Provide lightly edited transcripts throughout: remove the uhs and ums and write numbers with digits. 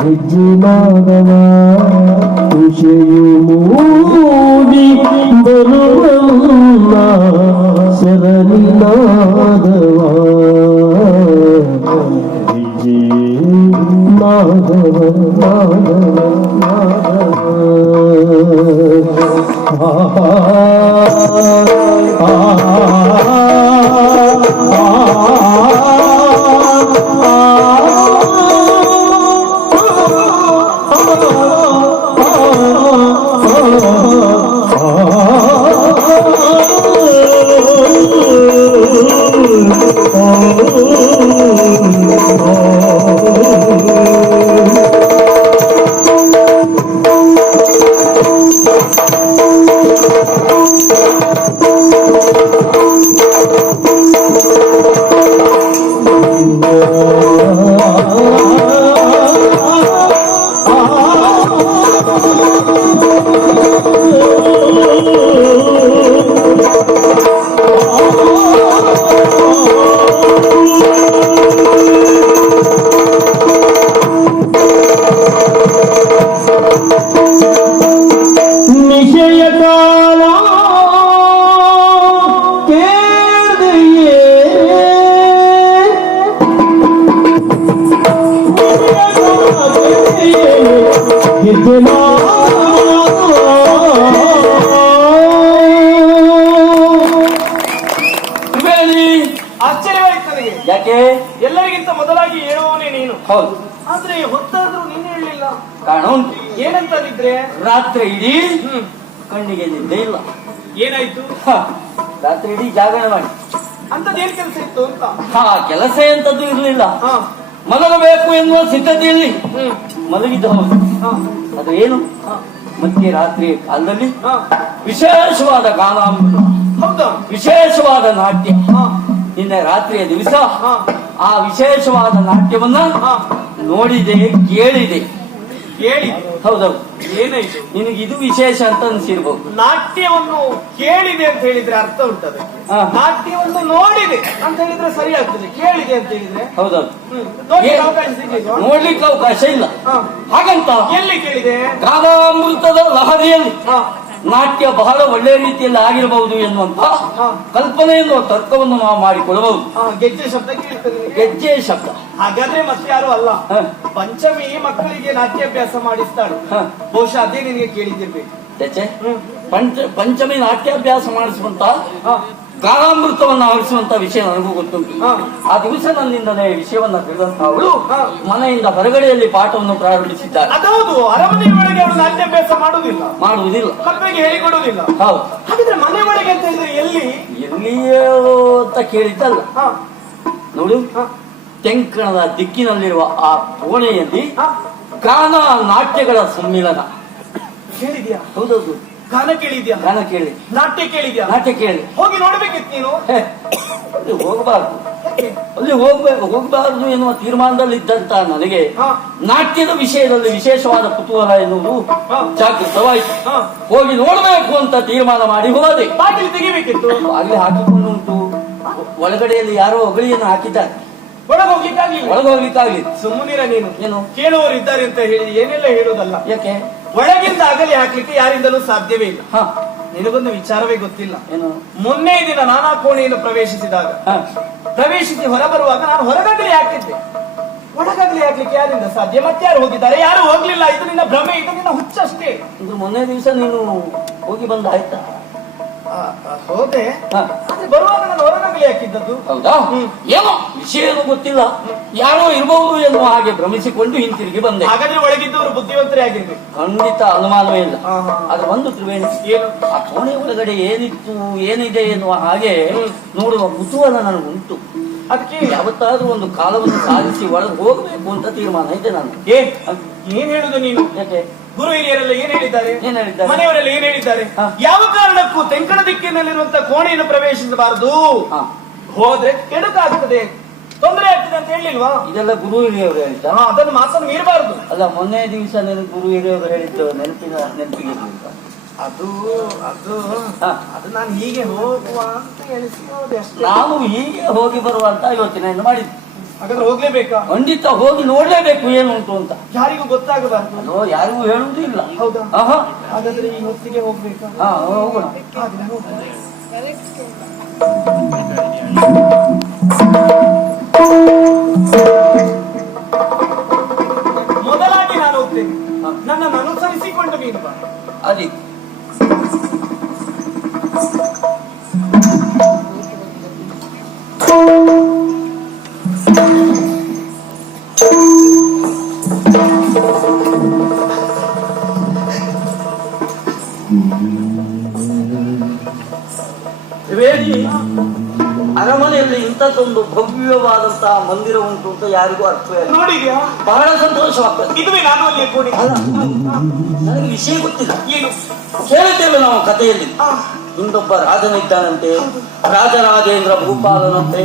ಗೆಜ್ಜಿನಾದವ ಖುಷಿಯು ಮೂಡಿ ಬರುವಲ್ಲ ಸರನಿನಾದವ ಗೆಜ್ಜಿನಾದವ ಆಶ್ಚರ್ಯವಾಯ್ತು. ಯಾಕೆ? ಎಲ್ಲರಿಗಿಂತ ಮೊದಲಾಗಿ ಹೇಳುವವನೇ ನೀನು. ಹೌದು. ಆದ್ರೆ ಹೊತ್ತಾದ್ರೂ ನೀನು ಹೇಳಲಿಲ್ಲ. ಕಾರಣ ಉಂಟು. ಏನಂತಂದಿದ್ರೆ ರಾತ್ರಿ ಇಡೀ ಕಣ್ಣಿಗೆ ನಿದ್ದೆ ಇಲ್ಲ. ಏನಾಯ್ತು? ರಾತ್ರಿ ಇಡೀ ಜಾಗರಣೆ ಮಾಡಿ ಅಂತದೇನ್ ಕೆಲಸ ಇತ್ತು ಅಂತ. ಕೆಲಸ ಎಂತದ್ದು ಇರ್ಲಿಲ್ಲ. ಮಲಗಬೇಕು ಎನ್ನುವ ಸಿದ್ಧತೆಯಲ್ಲಿ ಮಲಗಿದ್ದವನು. ಅದು ಏನು? ಮತ್ತೆ ರಾತ್ರಿ ಕಾಲದಲ್ಲಿ ವಿಶೇಷವಾದ ಗಾನಾಮೃತ, ಹೌದಾ, ವಿಶೇಷವಾದ ನಾಟ್ಯ. ನಿನ್ನೆ ರಾತ್ರಿಯ ದಿವಸ ಆ ವಿಶೇಷವಾದ ನಾಟ್ಯವನ್ನ ನೋಡಿದೆ, ಕೇಳಿದೆ. ಹೌದೌದು. ಏನಾಯ್ತು? ನಿನಗೆ ಇದು ವಿಶೇಷ ಅಂತ ಅನ್ಸಿರ್ಬಹುದು. ನಾಟ್ಯವನ್ನು ಕೇಳಿದೆ ಅಂತ ಹೇಳಿದ್ರೆ ಅರ್ಥ ಉಂಟದೆ. ನಾಟ್ಯವನ್ನು ನೋಡಿದೆ ಅಂತ ಹೇಳಿದ್ರೆ ಸರಿ ಆಗ್ತದೆ. ಕೇಳಿದೆ ಅಂತ ಹೇಳಿದ್ರೆ ಹೌದೌದು, ನೋಡ್ಲಿಕ್ಕೆ ಅವಕಾಶ ಇಲ್ಲ. ಹಾಗಂತ ಎಲ್ಲಿ ಕೇಳಿದೆ? ಗಾನಾಮೃತದ ಲಹರಿಯಲ್ಲಿ ನಾಟ್ಯ ಬಹಳ ಒಳ್ಳೆ ರೀತಿಯಲ್ಲಿ ಆಗಿರಬಹುದು ಎನ್ನುವಂತ ಕಲ್ಪನೆಯನ್ನು, ತರ್ಕವನ್ನು ನಾವು ಮಾಡಿಕೊಳ್ಳಬಹುದು. ಗೆಜ್ಜೆ ಶಬ್ದ ಕೇಳ್ತದೆ. ಗೆಜ್ಜೆ ಶಬ್ದ. ಹಾಗಾದ್ರೆ ಮತ್ತೆ ಯಾರು ಅಲ್ಲ, ಪಂಚಮಿ ಮಕ್ಕಳಿಗೆ ನಾಟ್ಯಾಭ್ಯಾಸ ಮಾಡಿಸ್ತಾಳು. ಬಹುಶಃ ಅದೇ ನಿನಗೆ ಕೇಳಿದಿರ್ಬೇಕು. ಪಂಚಮಿ ನಾಟ್ಯಾಭ್ಯಾಸ ಮಾಡಿಸುವಂತ ಗಾನಾಮೃತವನ್ನು ಆವರಿಸುವಂತ ವಿಷಯ ನನಗೂ ಗೊತ್ತುಂಟು. ಆ ದಿವಸ ನನ್ನಿಂದಲೇ ವಿಷಯವನ್ನ ತಿಳಿದಂತ ಅವಳು ಮನೆಯಿಂದ ಹೊರಗಡೆಯಲ್ಲಿ ಪಾಠವನ್ನು ಪ್ರಾರಂಭಿಸಿದ್ದಾರೆ. ಅದೌದು, ಅರಮನೆ ಒಳಗೆ ಅವಳು ನಾಟ್ಯಾಭ್ಯಾಸ ಮಾಡುವುದಿಲ್ಲ, ಮಕ್ಕಳಿಗೆ ಹೇಳಿಕೊಡುವುದಿಲ್ಲ. ಹೌದು. ಹಾಗಿದ್ರೆ ಮನೆ ಒಳಗೆ ಅಂತ ಹೇಳಿದ್ರೆ ಎಲ್ಲಿಯೋ ಅಂತ ಕೇಳಿದ್ದಲ್ಲ. ನೋಡು, ತೆಂಕಣದ ದಿಕ್ಕಿನಲ್ಲಿರುವ ಆ ಕೋಣೆಯಲ್ಲಿ ಗಾನ ನಾಟ್ಯಗಳ ಸಮ್ಮಿಲನ. ಕೇಳಿದ್ಯಾ? ಹೌದೌದು. ಗಾನ ಕೇಳಿದ್ಯಾ? ಗಾನ ಕೇಳಿ. ನಾಟ್ಯ ಕೇಳಿದ್ಯಾ? ನಾಟ್ಯ ಕೇಳಿ. ಹೋಗಿ ನೋಡ್ಬೇಕಿತ್ತು ನೀನು. ಅಲ್ಲಿ ಹೋಗಬಾರ್ದು, ಅಲ್ಲಿ ಹೋಗಬಾರದು ಎನ್ನುವ ತೀರ್ಮಾನದಲ್ಲಿ ಇದ್ದಂತ ನನಗೆ ನಾಟ್ಯದ ವಿಷಯದಲ್ಲಿ ವಿಶೇಷವಾದ ಕುತೂಹಲ ಎನ್ನುವುದು ಜಾಗೃತವಾಯಿತು. ಹೋಗಿ ನೋಡ್ಬೇಕು ಅಂತ ತೀರ್ಮಾನ ಮಾಡಿ ಹೋದೆ. ಬಾಗಿಲು ತೆಗಿಬೇಕಿತ್ತು. ಬಾಗಿಲು ಹಾಕಿಕೊಂಡು ಉಂಟು. ಒಳಗಡೆಯಲ್ಲಿ ಯಾರೋ ಹೊಗಳಿಯನ್ನು ಹಾಕಿದ್ದಾರೆ. ಒಳಗೋಗ್ಲಿಕ್ಕಾಗ್ಲಿ. ಸುಮ್ಮನಿರ ನೀನು. ಏನು? ಕೇಳುವವರು ಇದ್ದಾರೆ ಅಂತ ಹೇಳಿ ಏನೆಲ್ಲ ಹೇಳುವುದಲ್ಲ. ಯಾಕೆ? ಒಳಗಿಂದ ಅಗಲಿ ಹಾಕ್ಲಿಕ್ಕೆ ಯಾರಿಂದಲೂ ಸಾಧ್ಯವೇ ಇಲ್ಲ. ನಿನಗೊಂದು ವಿಚಾರವೇ ಗೊತ್ತಿಲ್ಲ. ಏನು? ಮೊನ್ನೆ ದಿನ ನಾನಾ ಕೋಣೆಯನ್ನು ಪ್ರವೇಶಿಸಿ ಹೊರ ಬರುವಾಗ ನಾನು ಹೊರಗಗಲಿ ಹಾಕಿದ್ದೆ. ಒಳಗಗಲಿ ಹಾಕ್ಲಿಕ್ಕೆ ಯಾರಿಂದ ಸಾಧ್ಯ? ಮತ್ತೆ ಯಾರು ಹೋಗಿದ್ದಾರೆ? ಯಾರು ಹೋಗ್ಲಿಲ್ಲ. ಇದು ನಿನ್ನ ಭ್ರಮೆ, ಇದು ನಿನ್ನ ಹುಚ್ಚಷ್ಟೇ. ಮೊನ್ನೆ ದಿವಸ ನೀನು ಹೋಗಿ ಬಂದ ಆಯ್ತಾ? ಹೋದೆ, ಬರುವಾಗ ನಾನು ಹೊರಗಗಲಿ ಹಾಕಿದ್ದದ್ದು. ಹೌದಾ? ಏನೋ ವಿಷಯ ಗೊತ್ತಿಲ್ಲ, ಯಾರೋ ಇರಬಹುದು ಎನ್ನುವ ಹಾಗೆ ಭ್ರಮಿಸಿಕೊಂಡು ಹಿಂತಿರುಗಿ ಬಂದೆ. ಹಾಗಾದ್ರೆ ಒಳಗಿದ್ದವರು ಬುದ್ಧಿವಂತರೇ ಆಗಿರ್ಬೇಕು. ಖಂಡಿತ ಅನುಮಾನವೇ ಇಲ್ಲ. ಆದ್ರೆ ಒಂದು ತ್ರಿವೇಣಿ, ಏನು? ಆ ಕೋಣೆ ಒಳಗಡೆ ಏನಿತ್ತು, ಏನಿದೆ ಎನ್ನುವ ಹಾಗೆ ನೋಡುವ ಕುತೂಹಲ ನನಗುಂಟು. ಅದಕ್ಕೆ ಯಾವತ್ತಾದ್ರೂ ಒಂದು ಕಾಲವನ್ನು ಸಾಧಿಸಿ ಒಳಗೆ ಹೋಗಬೇಕು ಅಂತ ತೀರ್ಮಾನ ಇದೆ ನಾನು. ಏನ್ ಹೇಳುದು ನೀನು? ಯಾಕೆ? ಗುರು ಹಿರಿಯರೆಲ್ಲ ಏನ್ ಹೇಳಿದ್ದಾರೆ? ಮನೆಯವರೆಲ್ಲ ಏನ್ ಹೇಳಿದ್ದಾರೆ? ಯಾವ ಕಾರಣಕ್ಕೂ ತೆಂಕಣ ದಿಕ್ಕಿನಲ್ಲಿರುವಂತಹ ಕೋಣೆಯನ್ನು ಪ್ರವೇಶಿಸಬಾರದು, ಹೋದ್ರೆ ಕೆಡುಕಾಗ್ತದೆ, ತೊಂದರೆ ಆಗ್ತದೆ ಅಂತ ಹೇಳಿಲ್ವಾ? ಇದೆಲ್ಲ ಗುರು ಹಿರಿಯವರು ಹೇಳಿದ್ದ. ಅದನ್ನು ಮಾತನ್ನು ಮೀರಬಾರದು. ಅಲ್ಲ, ಮೊನ್ನೆ ದಿವಸ ನನಗೆ ಗುರು ಹಿರಿಯವರು ಹೇಳಿದ್ದು ನೆನಪಿಗೆ ಇರಲಿಲ್ಲ. ಅದು ಅದು ಹಾ. ಅದು ನಾನು ಹೀಗೆ ಹೋಗುವ ಅಂತ ಎಣಿಸಿ ಹೋದೆ ಅಷ್ಟೇ. ನಾವು ಹೀಗೆ ಹೋಗಿ ಬರುವಂತ ಯೋಚನೆಯನ್ನು ಮಾಡಿದ್ವಿ. ಹಾಗಾದ್ರೆ ಹೋಗ್ಲೇಬೇಕಾ? ಖಂಡಿತ ಹೋಗಿ ನೋಡ್ಲೇಬೇಕು ಏನುಂಟು ಅಂತ. ಯಾರಿಗೂ ಗೊತ್ತಾಗಬಾರ್ದು. ಅದು ಯಾರಿಗೂ ಹೇಳುವುದೂ ಇಲ್ಲ. ಹೌದಾ? ಆಹಾ. ಹಾಗಾದ್ರೆ ಈ ಹೊತ್ತಿಗೆ ಹೋಗ್ಬೇಕಾ? ಹಾ, ಹೋಗೋಣ. ಹಾಗಾದ್ರೆ ಹೋಗೋಣ. ಮೊದಲಾಗಿ ನಾನು ಹೋಗ್ತೇನೆ. ನನ್ನನ್ನು ಅನುಸರಿಸಿಕೊಂಡು ನೀನು ಬಾ. ಅದಿ ತ್ರಿವೇಣಿ, ಅರಮನೆಯಲ್ಲಿ ಇಂಥದ್ದೊಂದು ಭವ್ಯವಾದಂತಹ ಮಂದಿರ ಉಂಟು ಅಂತ ಯಾರಿಗೂ ಅರ್ಥವೇ ಇಲ್ಲ. ನೋಡಿದ್ಯಾ? ಬಹಳ ಸಂತೋಷವಾಗ್ತದೆ. ಇದುವೇ ನಾನು ಅಲ್ಲಿ ಕೂಡಿ. ಅಲ್ಲ, ನನಗೆ ವಿಷಯ ಗೊತ್ತಿಲ್ಲ. ಏನು? ಕೇಳಿದ್ದೇವೆ ನಾವು ಕಥೆಯಲ್ಲಿ. ಆ, ಹಿಂದೊಬ್ಬ ರಾಜನಿದ್ದಾನಂತೆ, ರಾಜರಾಜೇಂದ್ರ ಭೂಪಾಲನಂತೆ.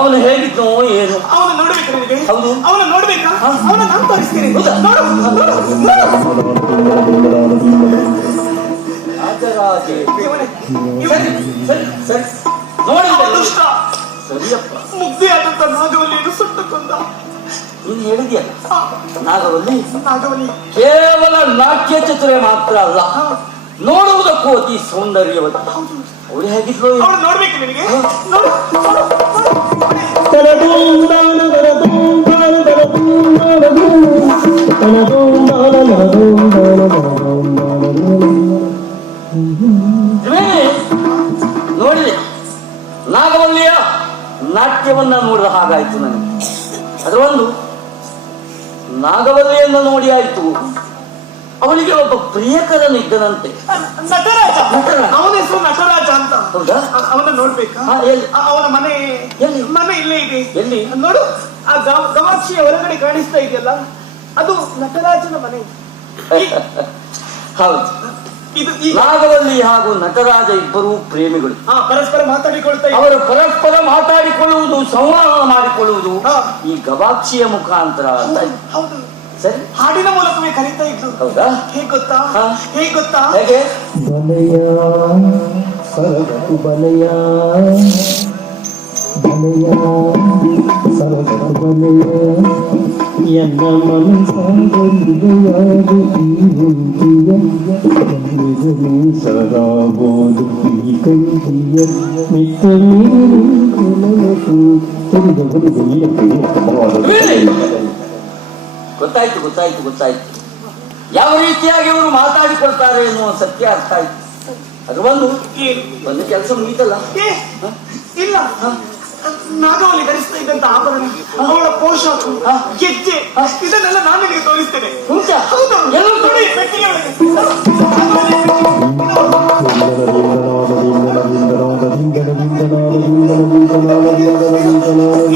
ಅವನು ಹೇಗಿದ್ನೋ ಏನು. ಅವನು ನೋಡ್ಬೇಕು ನಿನಗೆ? ಹೌದು. ಅವನು ನೋಡ್ಬೇಕಾ? ಅವನ ನಾನು ತೋರಿಸ್ತೀನಿ. ಹೌದಾ? ನೋಡು, ನೋಡು, ರಾಜರಾಜೇ. ಇವನೇ, ಸರಿ ಇವನೇ. ಸರಿ ಸರಿ ನೋಡಿ. ಅವನು ದುಷ್ಟ. ಸರಿಯಪ್ಪ, ಮುಗ್ಧೆಯಾದಂತ ನಾಗವಲ್ಲಿಯನ್ನು ಸುಟ್ಟು ಕೊಂದ. ನೀನು ಹೇಳಿದ್ಯಲ್ಲ, ಆ, ನಾಗವಲ್ಲಿ ನಾಗವಲ್ಲಿ ಕೇವಲ ನಾಟ್ಯ ಚಿತ್ರೆ ಮಾತ್ರ ಅಲ್ಲ, ನೋಡುವುದಕ್ಕೂ ಅತಿ ಸೌಂದರ್ಯವತಿ. ಅವಳು ಹೇಗಿದ್ಲು? ಅವಳು ನೋಡ್ಬೇಕು ನಿನಗೆ? ನೋಡು, ನೋಡು, ನೋಡಿದೆ ನಾಗವಲ್ಲಿಯ ನಾಟ್ಯವನ್ನ ನೋಡಿದ ಹಾಗಾಯ್ತು ನನಗೆ. ಅದರ ಒಂದು ನಾಗವಲ್ಲಿಯನ್ನು ನೋಡಿ ಆಯ್ತು, ಅವಳಿಗೆ ಒಬ್ಬ ಪ್ರಿಯಕರನಿದ್ದನಂತೆ. ನಟರಾಜ. ನಟರಾಜ. ಅವನ ಹೆಸರು ನಟರಾಜ ಅಂತ. ಹೌದಾ? ಅವನ ನೋಡ್ಬೇಕಾ? ಹಾ, ಎಲ್ಲಿ? ಅವನ ಮನೆ ಎಲ್ಲಿ? ಮನೆ ಇಲ್ಲೇ ಇದೆ. ಎಲ್ಲಿ? ನೋಡು, ಆ ಗವಾಕ್ಷಿಯ ಹೊರಗಡೆ ಕಾಣಿಸ್ತಾ ಇದೆಯಲ್ಲ, ಅದು ನಟರಾಜನ ಮನೆ. ಹೌದು, ಇದು ನಾಗವಲ್ಲಿ ಹಾಗೂ ನಟರಾಜ ಇಬ್ಬರೂ ಪ್ರೇಮಿಗಳು. ಪರಸ್ಪರ ಮಾತಾಡಿಕೊಳ್ತಾ ಇದ್ದಾರೆ. ಅವರು ಪರಸ್ಪರ ಮಾತಾಡಿಕೊಳ್ಳುವುದು, ಸಂವಾದ ಮಾಡಿಕೊಳ್ಳುವುದು ಹಾ. ಈ ಗವಾಕ್ಷಿಯ ಮುಖಾಂತರ ಅಂತ. ಹೌದು, ಸರಿ, ಹಾಡಿನ ಮೂಲಕವೇ ಕರೀತಾ ಇದ್ರು. ಹೌದಾ? ಹೇಗ್ ಗೊತ್ತಾ? ಹಾ. ಹೇಗ್ ಗೊತ್ತಾ? ಹೇಗೆ? ಬಲಯ ಸರಗತು ಬಲಯ ಬಲಯ ಸರಗತು ಬಲಯ ಎನ್ನ ಮನಸಾಗಲಿದೆಯಾದು ಈ ಹುಂಟಿಯ ಸರಾಗೋದು ಈ ಕೈದಿಯ ಮಿತ್ತ ಗೊತ್ತಾಯ್ತು ಗೊತ್ತಾಯ್ತು ಗೊತ್ತಾಯ್ತು. ಯಾವ ರೀತಿಯಾಗಿ ಅವರು ಮಾತಾಡಿಕೊಳ್ತಾರೆ ಎನ್ನುವ ಸತ್ಯ ಅರ್ಥ ಆಯ್ತು. ಅದು ಒಂದು ಕೆಲಸ ಮುಗಿತಲ್ಲ. ಏ, ಇಲ್ಲ, ನಾಗವಲ್ಲಿ ಧರಿಸ್ತಾ ಇದ್ದಂತ ಆಭರಣ, ಅವಳ ಪೋಷಾಕ, ಗೆಜ್ಜೆ, ಇದನ್ನೆಲ್ಲ ನಾನು ನಿನಗೆ ತೋರಿಸ್ತೇನೆ. ಹುಂಚಾ? ಹೌದು, ಎಲ್ಲ ನೋಡಿ, ಪೆಟ್ಟಿಗೆ ಒಳಗೆ.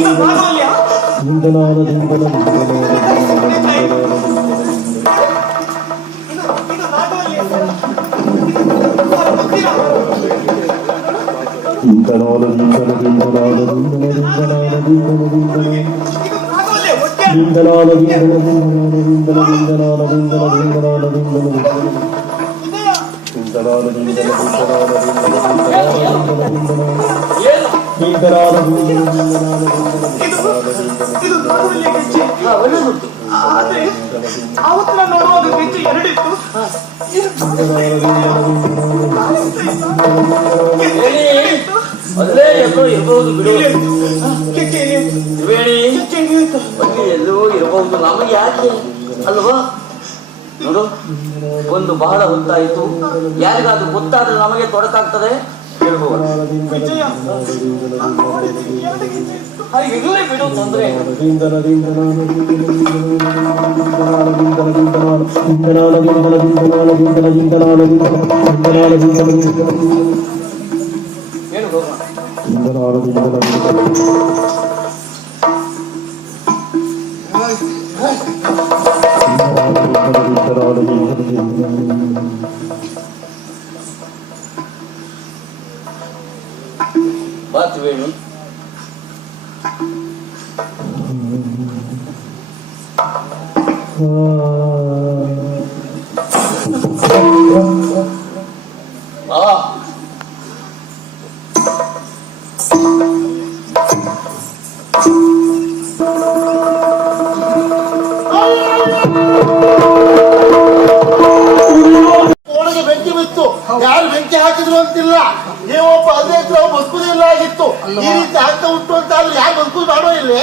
ಇದು ನಾಗವಲ್ಲಿಯ? ಇದು ನಾಗವಲ್ಲಿಯ ಸರ. ಇದು ನಾಗವಲ್ಲಿಯ ಹೊಟ್ಟೆ. ಇದು ನಾಗವಲ್ಲಿಯ ಗೆಜ್ಜೆ. ಒಳ್ಳೆದುಂಟು. ಆದ್ರೆ ಅವತ್ತು ನಾನು ನೋಡುವಾಗ ಗೆಜ್ಜೆ ಎರಡಿತ್ತು. ಅಲ್ಲೇ ಎಲ್ಲೋ ಇರಬಹುದು ಬಿಡು. ಗೆಜ್ಜೆ ತ್ರಿವೇಣಿ, ಅಲ್ಲಿ ಎಲ್ಲೋ ಇರಬಹುದು, ನಮಗೆ ಯಾಕೆ ಅಲ್ವಾ? ನೋಡು, ಒಂದು ಬಹಳ ಹೊತ್ತಾಯಿತು. ಯಾರಿಗಾದ್ರೂ ಗೊತ್ತಾದ್ರೆ ನಮಗೆ ತೊಡಕಾಗ್ತದೆ. ಹೇಳ್ಬೋದು, ವಿಜಯ, ಎರಡು ಗೆಜ್ಜೆ ಇತ್ತು. ಇರಲಿ ಬಿಡು, ತೊಂದ್ರೆ ಇಲ್ಲ. ಹೇಳು ಹೋಗೋಣ. ಬಾ ತ್ರಿವೇಣಿ. ಕೋಣೆಗೆ ಬೆಂಕಿ ಬಿತ್ತು, ಯಾರು ಬೆಂಕಿ ಹಾಕಿದ್ರು ಅಂತಿಲ್ಲ. ನೀವೊಬ್ಬ ಅದೇ ಬದುಕುದಿಲ್ಲ ಆಗಿತ್ತು. ಈ ರೀತಿ ಆಗ್ತಾ ಉಂಟು ಅಂತ ಆದ್ರೆ ಯಾರು ಬದುಕುದು ಮಾಡೋ ಇಲ್ಲಿ.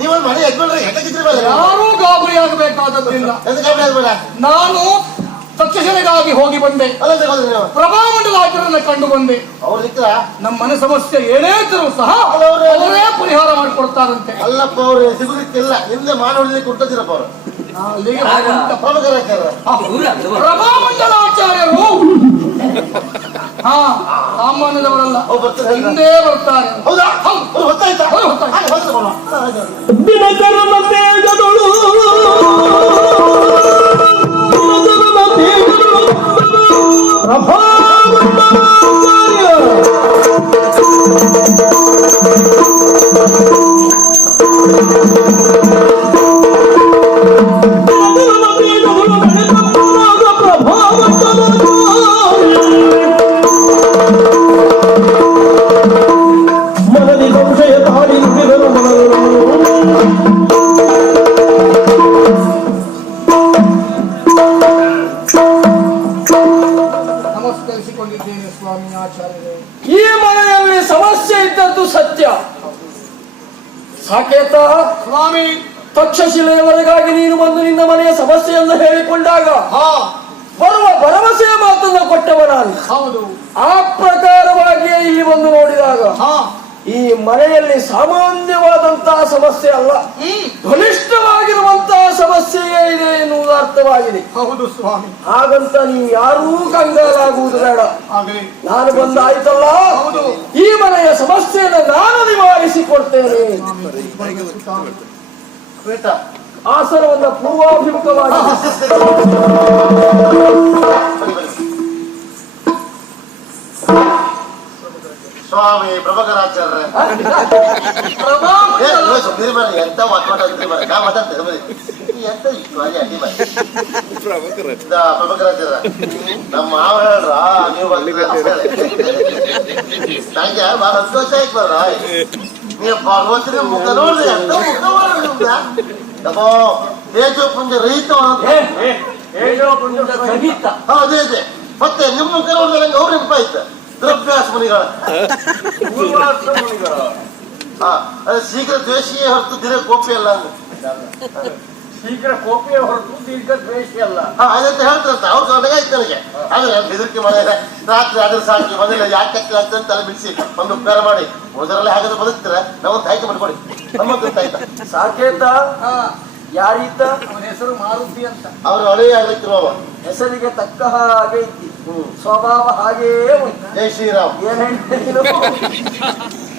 ನೀವೊಂದು ಮನೆ ಯಜಮಾನ್ರೆ ಹೆಂಗಿದ್ರಿ ಮೇಲೆ ಯಾರೂ ಗಾಬರಿ ಆಗಬೇಕಾದದ್ದಿಲ್ಲ. ಎಂತ ಗಾಬರಿ ಆಗ್ಬೇಡ. ನಾನು ತಕ್ಷಣಗಾಗಿ ಹೋಗಿ ಬಂದೆ. ಅಲ್ಲ ತಗೊಂಡ್ರಿ ನೀವು ಪ್ರಭಾಮಂಡಲಾಚಾರ್ಯರನ್ನ ಕಂಡು ಬಂದೆ. ಅವ್ರು ಸಿಕ್ಕಿರ ನಮ್ಮ ಮನೆ ಸಮಸ್ಯೆ ಏನೇ ಇದ್ರೂ ಸಹ ಅವರೇ ಪರಿಹಾರ ಮಾಡಿಕೊಡ್ತಾರಂತೆ. ಅಲ್ಲಪ್ಪ ಅವ್ರು ಸಿಗುದಿಕ್ಕಿಲ್ಲ. ಹಿಂದೆ ಮಾಡೋದ್ಲಿಕ್ಕೆ ಕೊಟ್ಟದಿರಪ್ಪ ಅವರು ಅಲ್ಲಿಗೆ ಆಗ ಪ್ರಭಾಮಂಡಲಾಚಾರ್ಯರು ಹಾ ಸಾಮಾನ್ಯದವರಲ್ಲ, ಅವ್ರು ಬರ್ತಾರೆ. ಹಿಂದೆ ಬರ್ತಾರೆ. ಹೌದಾ? ಅವ್ರು ಗೊತ್ತಾಯ್ತಾ? ಅವ್ರು ಗೊತ್ತಾಯ್ತು. ಹಾಗೆ ಬಂದ್ರೆ ಬರುವ. ಹಾಗೆ. ದಿನಕರನ ತೇಜದೊಳು ದಿನಕರನ ತೇಜದೊಳು ಪ್ರಭಾವಂತರಾಚಾರ್ಯ ದಿನಕರನ ತೇಜದೊಳು ನಡೆದಪ್ಪನಾದ ಪ್ರಭಾವಂತರಾಚಾರ್ಯ ಮನದಿ ಸಂಶಯ ತಾಳಿ ನುಡಿದರು ಮನದರು ನಮಸ್ಕರಿಸಿಕೊಂಡಿದ್ದೇನೆ ಸ್ವಾಮಿ ಆಚಾರ್ಯರೇ. ಈ ಮನೆಯಲ್ಲಿ ಸಮಸ್ಯೆ ಇದ್ದದ್ದು ಸತ್ಯ. ಸಾಕೇತ ಸ್ವಾಮಿ ತಕ್ಷಶಿಲೆಯವರೆಗಾಗಿ ನೀನು ಬಂದು ನಿನ್ನ ಮನೆಯ ಸಮಸ್ಯೆಯನ್ನು ಹೇಳಿಕೊಂಡಾಗ ಬರುವ ಭರವಸೆಯ ಮಾತನ್ನು ಕೊಟ್ಟವ ನಾನು. ಹೌದು. ಆ ಪ್ರಕಾರವಾಗಿಯೇ ಇಲ್ಲಿ ಬಂದು ನೋಡಿದಾಗ ಹಾ ಈ ಮನೆಯಲ್ಲಿ ಸಾಮಾನ್ಯವಾದಂತಹ ಸಮಸ್ಯೆ ಅಲ್ಲ, ಬಲಿಷ್ಠವಾಗಿರುವಂತಹ ಸಮಸ್ಯೆಯೇ ಇದೆ ಎನ್ನುವುದು ಅರ್ಥವಾಗಿದೆ. ಹೌದು ಸ್ವಾಮಿ. ಹಾಗಂತ ನೀವು ಯಾರೂ ಕಂಗಾಲಾಗುವುದು ಬೇಡ. ಹಾಗೆ ನಾನು ಬಂದಾಯ್ತಲ್ಲ, ಹೌದು. ಈ ಮನೆಯ ಸಮಸ್ಯೆಯನ್ನು ನಾನು ನಿವಾರಿಸಿಕೊಡ್ತೇನೆ. ಬೇಟ ಆಸನವನ್ನ ಪೂರ್ವಾಭಿಮುಖವಾಗಿ ಸ್ವಾಮಿ ಪ್ರಭಾಕರಾಚಾರ್ಯ ಎಂತ ಮಾತಾಡ್ತೀರಿ ಮರ ನಾ ಮಾತಾಡ್ತೇನೆ ಬರೀ ಎಂತ ಪ್ರಭಾಕರಾಚಾರ್ಯ ನಮ್ಮ ಮಾವ ಹೇಳ್ರ ನೀವು ನಂಗೆ ಬಹಳ ಸಂತೋಷ ಆಯ್ತು ಬರ್ರ. ನೀವು ಭಗವತಿನ ಮುಖ ನೋಡ್ರಿ ಎಂತ ಮುಖ ನೋಡ್ರಿ ತೇಜೋಪುಂಜ ರಹಿತ ಅದೇ ಅದೇ ಮತ್ತೆ ನಿಮ್ಮ ಮುಖ ನೋಡಿದ್ರೆ ನಂಗೆ ಅವ್ರ ನೆನಪಾಯ್ತು. ದ್ರವ್ಯಾಸ ಮುನಿಗಳ ಅದೇ ಶೀಘ್ರ ದ್ವೇಷಿಯೇ ಹೊರತು ದಿನ ಕೋಪಿ ಅಲ್ಲ. ಶೀಘ್ರ ಕೋಪಿಯ ಹೊರತು ದೀರ್ಘ ದ್ವೇಷಿ ಅಲ್ಲ. ಅದಂತ ಹೇಳ್ತಾರಂತ ಅವ್ರು ನನಗಾಯ್ತು ನನಗೆ. ಆದ್ರೆ ಬೆದರಿಕೆ ಮಾಡಿದ್ರೆ ರಾತ್ರಿ ಅದ್ರ ಸಾಕಿ ಮನೇಲಿ ಯಾಕೆ ಆಗ್ತದೆ ಅಂತ ತಲೆ ಬಿಡಿಸಿ ಒಂದು ಉಪಕಾರ ಮಾಡಿ ಮೊದಲಲ್ಲೇ ಹಾಗಾದ್ರೆ ಬದುಕ್ತಾರೆ ನಾವೊಂದು ಆಯ್ಕೆ ಮಾಡ್ಕೊಡಿ. ನಮ್ಮ ಗೊತ್ತಾಯ್ತಾ ಸಾಕೇತ ಯಾರೀತ? ಅವನ ಹೆಸರು ಮಾರುತಿ ಅಂತ. ಅವ್ರು ಹಳೆಯ ಆಗ್ಲಿಕ್ಕಿರುವವ ಹೆಸರಿಗೆ ತಕ್ಕ ಹಾಗೆ ಇದ್ದಿ, ಸ್ವಭಾವ ಹಾಗೆಯೇ ಉಂಟು. ಜೈ ಶ್ರೀರಾಮ್. ಏನ್ ಹೇಳ್ತೀನಿ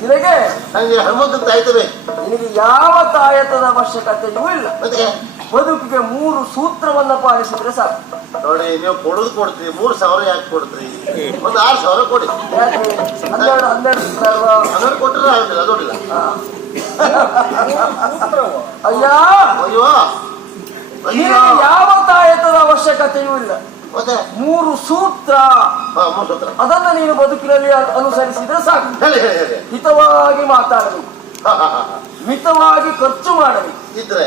ನಿನಗೆ? ನಂಗೆ ಹನುಮಂತ ತಾಯ್ತದೆ. ನಿನಗೆ ಯಾವ ತಾಯತದ ಅವಶ್ಯಕತೆಯೂ ಇಲ್ಲ. ಮತ್ತೆ ಬದುಕಿಗೆ 3 ಸೂತ್ರವನ್ನ ಪಾಲಿಸಿದ್ರೆ ಸಾಕು. ನೋಡಿ ನೀವು ಕೊಡುದು ಕೊಡ್ತೀರಿ, 3,000 ಯಾಕೆ ಕೊಡ್ತೀರಿ? ಒಂದು 6,000 ಕೊಡಿ. ಯಾಕೆ? 12 ಅಲ್ವಾ? ಅದನ್ನು ಕೊಟ್ಟರೆ ಆಗುದಿಲ್ಲ, ಅದೊಡಿಲ್ಲ. ಅಯ್ಯ, ಅಯ್ಯೋ ಅಯ್ಯೋ ನಿನಗೆ ಯಾವ ತಾಯತದ ಅವಶ್ಯಕತೆಯೂ ಇಲ್ಲ. ಮತ್ತೆ 3 ಸೂತ್ರ, 3 ಸೂತ್ರ ಅದನ್ನ ನೀನು ಬದುಕಿನಲ್ಲಿ ಅನುಸರಿಸಿದ್ರೆ ಸಾಕು. ಹೇಳಿ ಹೇಳಿ ಹೇಳಿ. ಹಿತವಾಗಿ ಮಾತಾಡಬೇಕು, ಮಿತವಾಗಿ ಖರ್ಚು ಮಾಡಬೇಕು, ಇದ್ರೆ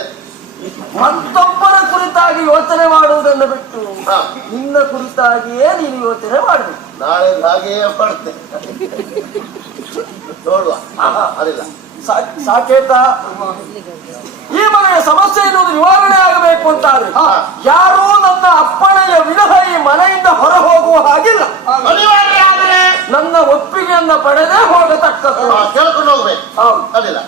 ಮತ್ತೊಬ್ಬರ ಕುರಿತಾಗಿ ಯೋಚನೆ ಮಾಡುವುದನ್ನು ಬಿಟ್ಟು ಹಾ. ನಿನ್ನ ಕುರಿತಾಗಿಯೇ ನೀನು ಯೋಚನೆ ಮಾಡಬೇಕು. ನಾಳೆ ಹಾಗೆಯೇ ಪಡುತ್ತೆ ನೋಡುವ. ಅದಿಲ್ಲ ಸಾಕೇತ, ಈ ಮನೆಯ ಸಮಸ್ಯೆ ಎನ್ನುವುದು ನಿವಾರಣೆ ಆಗಬೇಕು ಅಂತಾದ್ರೆ ಯಾರೂ ನನ್ನ ಅಪ್ಪಣೆಯ ವಿನಃ ಈ ಮನೆಯಿಂದ ಹೊರ ಹೋಗುವ ಹಾಗಿಲ್ಲ. ಅನಿವಾರ್ಯ ಆದರೆ ನನ್ನ ಒಪ್ಪಿಗೆಯನ್ನ ಪಡೆದೇ ಹೋಗತಕ್ಕದ್ದು. ಕೇಳ್ಕೊಂಡು ಹೋಗ್ಬೇಕು. ಹೌದು. ಅದಿಲ್ಲ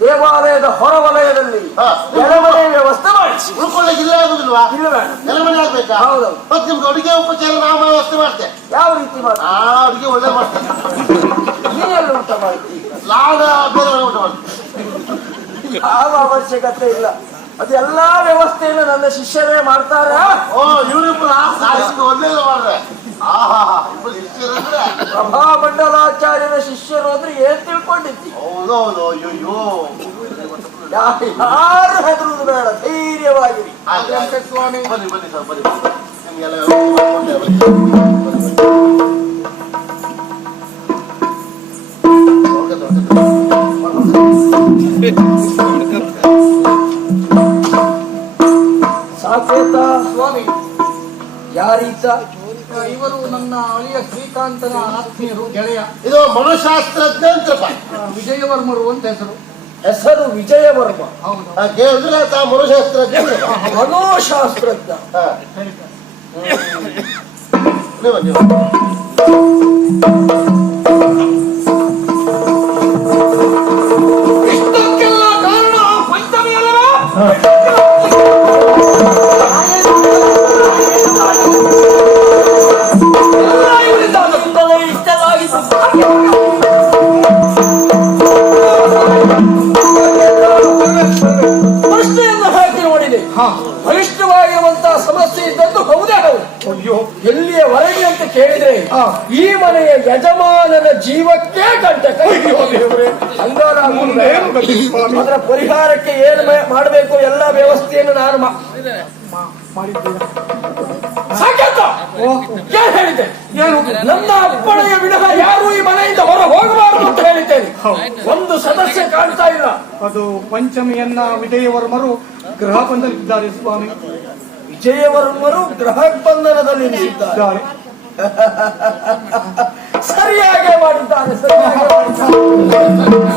ದೇವಾಲಯದ ಹೊರವಲಯದಲ್ಲಿ ಹಾ. ನೆಲಮನೆ ವ್ಯವಸ್ಥೆ ಮಾಡಿ. ಉಳ್ಕೊಳ್ಳಿಕ್ಕೆ ಇಲ್ಲ ಆಗುದಿಲ್ವಾ? ಇಲ್ಲ ಬೇಡ. ನೆಲಮನೆ ಆಗ್ಬೇಕಾ? ಹೌದು. ಮತ್ತೆ ನಿಮ್ಗೆ ಅಡುಗೆ ಉಪಚಾರ ನಾವು ವ್ಯವಸ್ಥೆ ಮಾಡ್ತೇವೆ. ಯಾವ ರೀತಿ ಮಾಡಿ? ಆ ಅಡುಗೆ ಒಳ್ಳೆ ಮಾಡ್ತೇವೆ. ನೀ ಎಲ್ಲ ಊಟ ಮಾಡ್ತೀವಿ, ಲಾಡ ಬೇರೆ ಮನೆ ಊಟ ಮಾಡ್ತೇವೆ. ಯಾವ ಅವಶ್ಯಕತೆ ಇಲ್ಲ. ಅದೆಲ್ಲಾ ವ್ಯವಸ್ಥೆಯನ್ನು ನನ್ನ ಶಿಷ್ಯರೇ ಮಾಡ್ತಾರೆ. ಓ ಇವ್ರಿಬ್ರು ಒಂದೇ ಮಾಡ್ರೆ. ಆಹಾ ಇಬ್ಬರು ಶಿಷ್ಯರಂದ್ರೆ ಪ್ರಭಾಮಂಡಲಾಚಾರ್ಯರ ಶಿಷ್ಯರು ಅಂದ್ರೆ ಏನ್ ತಿಳ್ಕೊಂಡಿದ್ದಿ? ಹೌದೌದು. ಅಯ್ಯೋ ಯಾರು ಹೆದರುವುದು ಬೇಡ, ಧೈರ್ಯವಾಗಿರಿ. ಸ್ವಾಮಿ ಬನ್ನಿ ಬನ್ನಿ ಸರ್ ಬನ್ನಿ. ನಿಮ್ಗೆಲ್ಲ ವ್ಯವಸ್ಥೆ ಮಾಡ್ಕೊಡ್ತೇವೆ. ಸಾಕೇತ ಸ್ವಾಮಿ ಯಾರೀತ? ಇವರು ನನ್ನ ಅಳಿಯ ಶ್ರೀಕಾಂತನ ಆತ್ಮೀಯರು, ಗೆಳೆಯ. ಇದು ಮನುಶಾಸ್ತ್ರಜ್ಞ ಅಂತಪ್ಪ. ವಿಜಯವರ್ಮರು ಅಂತ ಹೆಸರು. ಹೆಸರು ವಿಜಯವರ್ಮ. ಹೌದು. ಕೇಳಿದ್ರೆ ತಾ ಮನುಶಾಸ್ತ್ರಜ್ಞ. ಮನೋಶಾಸ್ತ್ರಜ್ಞ. ಹಾ. ಹೇಳ್ತಾರೆ. ನೀವು ಇಷ್ಟಕ್ಕೆಲ್ಲ ಕಾರಣ ಪಂಚಮಿ ಅಲ್ಲವೇ? ಎಲ್ಲ ಇವರಿಂದ ಆದದ್ದು. ಇಂದಲೇ ಇಷ್ಟಲಾಗಿತ್ತು. ಪ್ರಶ್ನೆಯನ್ನು ಹಾಕಿ ನೋಡಿದೆ. ಬಲಿಷ್ಠವಾಗಿರುವಂತಹ ಸಮಸ್ಯೆ ಇದ್ದದ್ದು ಹೌದೇ ಹೌದು. ಅಯ್ಯೋ, ಎಲ್ಲಿಯವರೆಗೆ ಅಂತ ಕೇಳಿದ್ರೆ ಈ ಮನೆಯ ಯಜಮಾನನ ಜೀವಕ್ಕೆ ಕಂಟಕ. ಹಂಗಾರ ಅದರ ಪರಿಹಾರಕ್ಕೆ ಏನು ಮಾಡಬೇಕು ಎಲ್ಲ ವ್ಯವಸ್ಥೆಯನ್ನು ನಾನು ಮಾಡಿದ್ದೀರಾ? ಸಾಕಂತ ಏನ್ ಹೇಳಿದ್ದೆ? ಏನು? ನನ್ನ ಅಪ್ಪಣೆಯ ವಿನಃ ಯಾರು ಈ ಮನೆಯಿಂದ ಹೊರ ಹೋಗಬಾರದು ಅಂತ ಹೇಳಿದ್ದೇನೆ. ಒಂದು ಸದಸ್ಯ ಕಾಣ್ತಾ ಇಲ್ಲ. ಅದು ಪಂಚಮಿಯನ್ನ ವಿಜಯವರ್ಮರು ಗೃಹ ಬಂಧನಲ್ಲಿದ್ದಾರೆ ಸ್ವಾಮಿ. ವಿಜಯವರ್ಮರು ಗೃಹ ಬಂಧನದಲ್ಲಿ ನಿಲ್ಲಿಸಿದ್ದಾರೆ. ಸರಿಯಾಗಿ ಮಾಡಿದ್ದಾರೆ, ಸರಿಯಾಗಿ ಮಾಡಿದ್ದಾರೆ.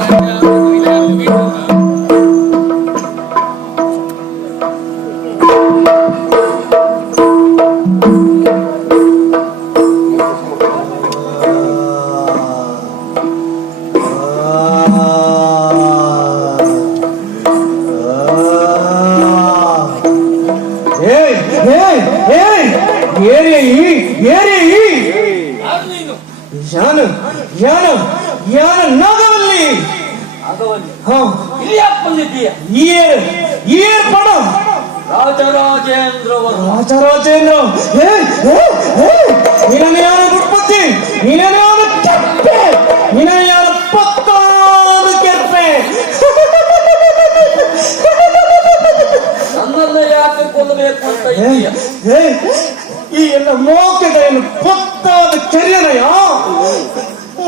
ನಾಗವಲ್ಲಿ ಇಲ್ಲಿ ಯಾಕೆ ಬಂದಿದ್ದೀಯ? ಪಣ ರಾಜರಾಜೇಂದ್ರವರು. ರಾಜರಾಜೇಂದ್ರ ನಿನನೆಯಾನ ಉತ್ಪತ್ತಿ, ನಿನನೆಯಾನ ಕೆಪ್ಪೆ, ನಿನನೆಯಾನ ಪತ್ತಾದ ಕೆಪ್ಪೆ. ನನ್ನನ್ನ ಯಾಕೆ ಕೊಲ್ಲಬೇಕು ಅಂತ ಇದೆಯಾ? ಈ ಎಲ್ಲ ಮೋಕೆದೆಯನ್ನು ಪತ್ತಾದ ಕೆರೆಯನಯ,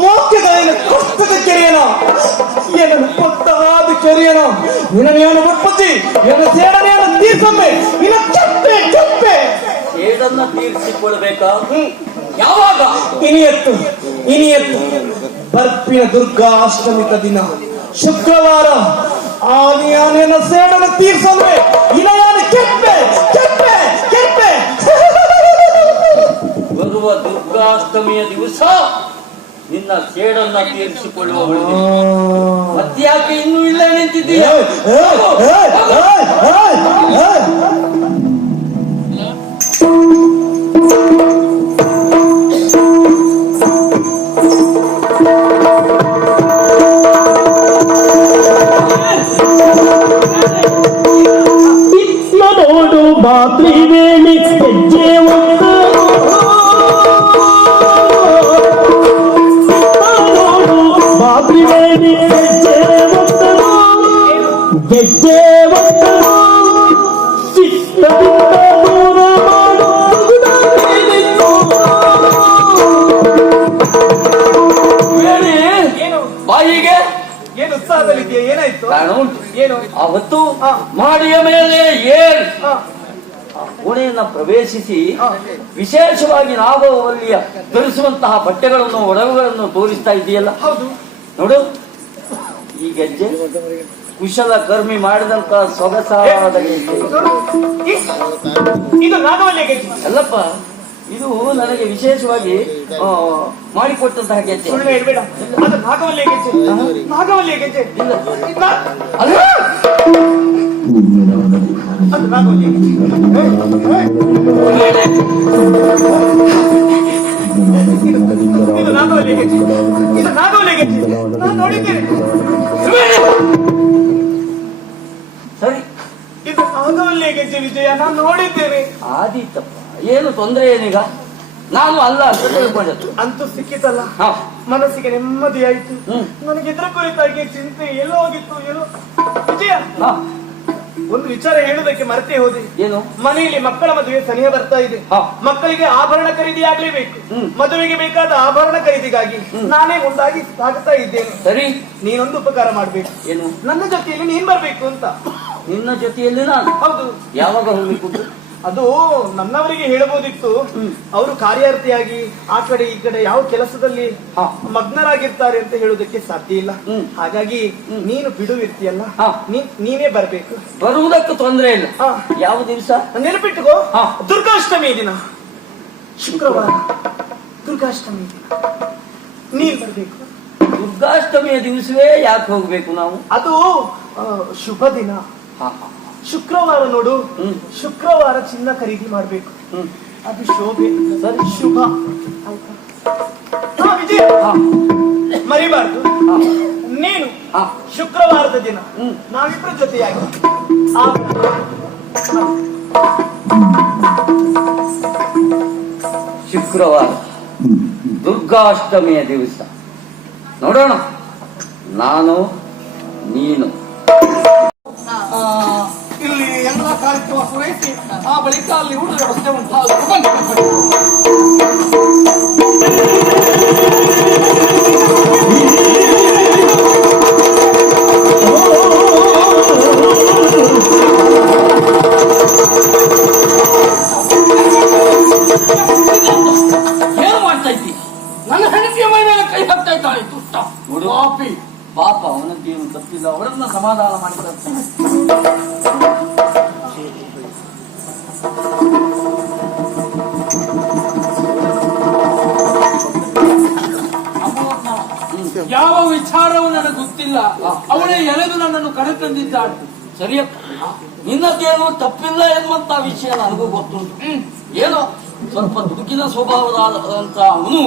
ಮೋಕೆದೆಯನ್ನು ಕಷ್ಟದ ಕೆರೆಯನ, ಏನನ್ನು ಪತ್ತಾದ ಕೆರೆಯನ. ನಿನನೆಯಾನ ಉತ್ಪತ್ತಿ, ನಿನ್ನ ಸೇಡನೆಯನ್ನು ತೀರ್ಸಮ್ಮೆ, ನಿನ್ನ ಕೆಪ್ಪೆ ಕೆಪ್ಪೆ. ಸೇಡನ್ನ ತೀರಿಸಿಕೊಳ್ಬೇಕಾ? ಯಾವಾಗ? ಇನಿಯತ್ತು ಬರ್ಪಿನ ದುರ್ಗಾ ಅಷ್ಟಮಿತ ದಿನ ಶುಕ್ರವಾರ ಆನೆಯ ಸೇಡನ ತೀರ್ಸಂದ್ರೆ ಇನಯಾನ ಕೆಪ್ಪೆ ಕೆಪ್ಪೆ ಕೆಪ್ಪೆ. ಬರುವ ದುರ್ಗಾಷ್ಟಮಿಯ ದಿವಸ ನಿನ್ನ ಸೇಡನ್ನ ತೀರಿಸಿಕೊಳ್ಳುವ ಮತ್ತ್ಯಾಕೆ ಇನ್ನೂ ಇಲ್ಲೇ ನಿಂತಿದ್ದೀಯ? ನೋಡು ಬಾತ್ರಿ ವೇಣಿ ಹೆಜ್ಜೆ ಒಂದು, ನೋಡು ಬಾತ್ರಿ ವೇಣಿ ಹೆಜ್ಜೆ ಒಂದು, ಹೆಜ್ಜೆ ಒಂದು ಚಿತ್ತದಿಂದ ದೂರ ಮಾಡು ಹೇಳಿ ಬಾಯಿಗೆ ಏನು ಉತ್ಸಾಹದಲ್ಲಿದೆಯಾ? ಏನಾಯ್ತು? ಕಾರಣ ಉಂಟು. ಏನು? ಅವತ್ತು ಮಾಡಿಯ ಮೇಲೆ ಏನ್ ಕೋಣೆಯನ್ನ ಪ್ರವೇಶಿಸಿ ವಿಶೇಷವಾಗಿ ನಾಗವಲ್ಲಿಯ ಧರಿಸುವಂತಹ ಬಟ್ಟೆಗಳನ್ನು ಒಡವುಗಳನ್ನು ತೋರಿಸ್ತಾ ಇದೆಯಲ್ಲ. ಹೌದು. ನೋಡು ಈ ಗೆಜ್ಜೆ ಕುಶಲ ಕರ್ಮಿ ಮಾಡಿದಂತಹ ಸೊಗಸಾದ ಗೆಜ್ಜೆ. ಇದು ನಾಗವಲ್ಲಿಯ ಗೆಜ್ಜೆ ಅಲ್ಲಪ್ಪ, ಇದು ನನಗೆ ವಿಶೇಷವಾಗಿ ಮಾಡಿಕೊಟ್ಟಂತಹ ಗೆಜ್ಜೆ. ಸುಳ್ಳು ಹೇಳ್ಬೇಡ. ಅದು ನಾಗವಲ್ಲಿಯ ಗೆಜ್ಜೆ, ನಾಗವಲ್ಲಿಯ ಗೆಜ್ಜೆ. ಇಲ್ಲ ಅಲ್ಲ, ಅದು ನಾಗವಲ್ಲಿಯ ಗೆಜ್ಜೆ. ಇದು ನಾಗವಲ್ಲಿಯ ಗೆಜ್ಜೆ, ಇದು ನಾಗವಲ್ಲಿಯ ಗೆಜ್ಜೆ. ನಾನು ನೋಡಿದ್ದೇನೆ. ಸರಿ, ಇದು ನಾಗವಲ್ಲಿಯ ಗೆಜ್ಜೆ ವಿಜಯ, ನಾನು ನೋಡಿದ್ದೇನೆ. ಆದೀತಪ್ಪ, ಏನು ತೊಂದರೆ ಏನೀಗ? ನಾನು ಅಲ್ಲ ಅಂತ ತಿಳ್ಕೊಂಡದ್ದು. ಅಂತೂ ಸಿಕ್ಕಿತಲ್ಲ, ಹಾ. ಮನಸ್ಸಿಗೆ ನೆಮ್ಮದಿ ಆಯ್ತು. ಹ್ಮ್. ನನಗೆ ಇದ್ರ ಕುರಿತಾಗಿ ಚಿಂತೆ ಎಲ್ಲೋ ಹೋಗಿತ್ತು. ಎಲ್ಲೋ ವಿಜಯ, ಹಾ. ಒಂದು ವಿಚಾರ ಹೇಳುವುದಕ್ಕೆ ಮರೆತೇ ಹೋದೆ. ಏನು? ಮನೆಯಲ್ಲಿ ಮಕ್ಕಳ ಮದುವೆ ಸನಿಹ ಬರ್ತಾ ಇದೆ. ಹಾ. ಮಕ್ಕಳಿಗೆ ಆಭರಣ ಖರೀದಿ ಆಗ್ಲೇಬೇಕು. ಹ್ಮ್. ಮದುವೆಗೆ ಬೇಕಾದ ಆಭರಣ ಖರೀದಿಗಾಗಿ ನಾನೇ ಮುಂದಾಗಿ ಸಾಗುತ್ತಾ ಇದ್ದೇನೆ. ಸರಿ, ನೀನೊಂದು ಉಪಕಾರ ಮಾಡ್ಬೇಕು. ಏನು? ನನ್ನ ಜೊತೆಯಲ್ಲಿ ನೀನ್ ಬರ್ಬೇಕು ಅಂತ. ನಿನ್ನ ಜೊತೆಯಲ್ಲಿ ನಾನು ಹೌದು. ಯಾವಾಗ ಹೋಗ್ಬೇಕು? ಅದು ನನ್ನವರಿಗೆ ಹೇಳಬಹುದಿತ್ತು. ಅವರು ಕಾರ್ಯಾರ್ಥಿಯಾಗಿ ಆ ಕಡೆ ಈ ಕಡೆ ಯಾವ ಕೆಲಸದಲ್ಲಿ ಮಗ್ನರಾಗಿರ್ತಾರೆ ಅಂತ ಹೇಳುವುದಕ್ಕೆ ಸಾಧ್ಯ ಇಲ್ಲ. ಹಾಗಾಗಿ ನೀನು ಬಿಡುವಿರ್ತೀಯಲ್ಲ, ನೀನೇ ಬರ್ಬೇಕು. ಬರುವುದಕ್ಕೆ ತೊಂದರೆ ಇಲ್ಲ. ಯಾವ ದಿವಸ ನೆನಪಿಟ್ಟುಕೋ, ದುರ್ಗಾಷ್ಟಮಿ ದಿನ, ಶುಕ್ರವಾರ ದುರ್ಗಾಷ್ಟಮಿ ದಿನ ನೀನ್ ಬರ್ಬೇಕು. ದುರ್ಗಾಷ್ಟಮಿಯ ದಿವಸವೇ ಯಾಕೆ ಹೋಗ್ಬೇಕು ನಾವು? ಅದು ಶುಭ ದಿನ. ಶುಕ್ರವಾರ ನೋಡು, ಶುಕ್ರವಾರ ಚಿನ್ನ ಖರೀದಿ ಮಾಡ್ಬೇಕು. ಅದು ಶೋಭೆ, ಸರಿ, ಶುಭ. ವಿಜಯ, ಮರಿಬಾರ್ದು. ನೀನು ಶುಕ್ರವಾರದ ದಿನ ನಾವಿಬ್ರು ಜೊತೆಯಾಗಿ ಶುಕ್ರವಾರ ದುರ್ಗಾಷ್ಟಮಿಯ ದಿವಸ ನೋಡೋಣ, ನಾನು ನೀನು. ಇಲ್ಲಿ ಎಲ್ಲ ಕಾರ್ಯಕ್ರಮ ಪೂರೈಸಿ ಆ ಬಳಿಕ ಅಲ್ಲಿ ಊಟದ ವ್ಯವಸ್ಥೆ ಉಂಟು. ಬನ್ನಿ. ಏನು ಮಾಡ್ತಾ ಇದ್ದೀವಿ? ನನ್ನ ಹೆಂಡತಿಯ ಮೈ ಮೇಲೆ ಕೈ ಹಾಕ್ತಾ ಇದ್ದಾಳೆ ದುಷ್ಟ ಪಾಪಿ. ಪಾಪ, ಅವನದ್ದೇನು ತಪ್ಪಿಲ್ಲ, ಅವರನ್ನ ಸಮಾಧಾನ ಮಾಡಿದ್ದಾರೆ. ಯಾವ ವಿಚಾರವೂ ನನಗೆ ಗೊತ್ತಿಲ್ಲ, ಅವಳೇ ಎಳೆದು ನನ್ನನ್ನು ಕರೆತಂದಿದ್ದಾಳೆ. ಸರಿಯಪ್ಪ, ನಿನ್ನದೇನು ತಪ್ಪಿಲ್ಲ ಎನ್ನುವಂತ ವಿಷಯ ನನಗೂ ಗೊತ್ತುಂಟು. ಏನೋ ಸ್ವಲ್ಪ ದುಡುಕಿನ ಸ್ವಭಾವದಂತ ಅವನು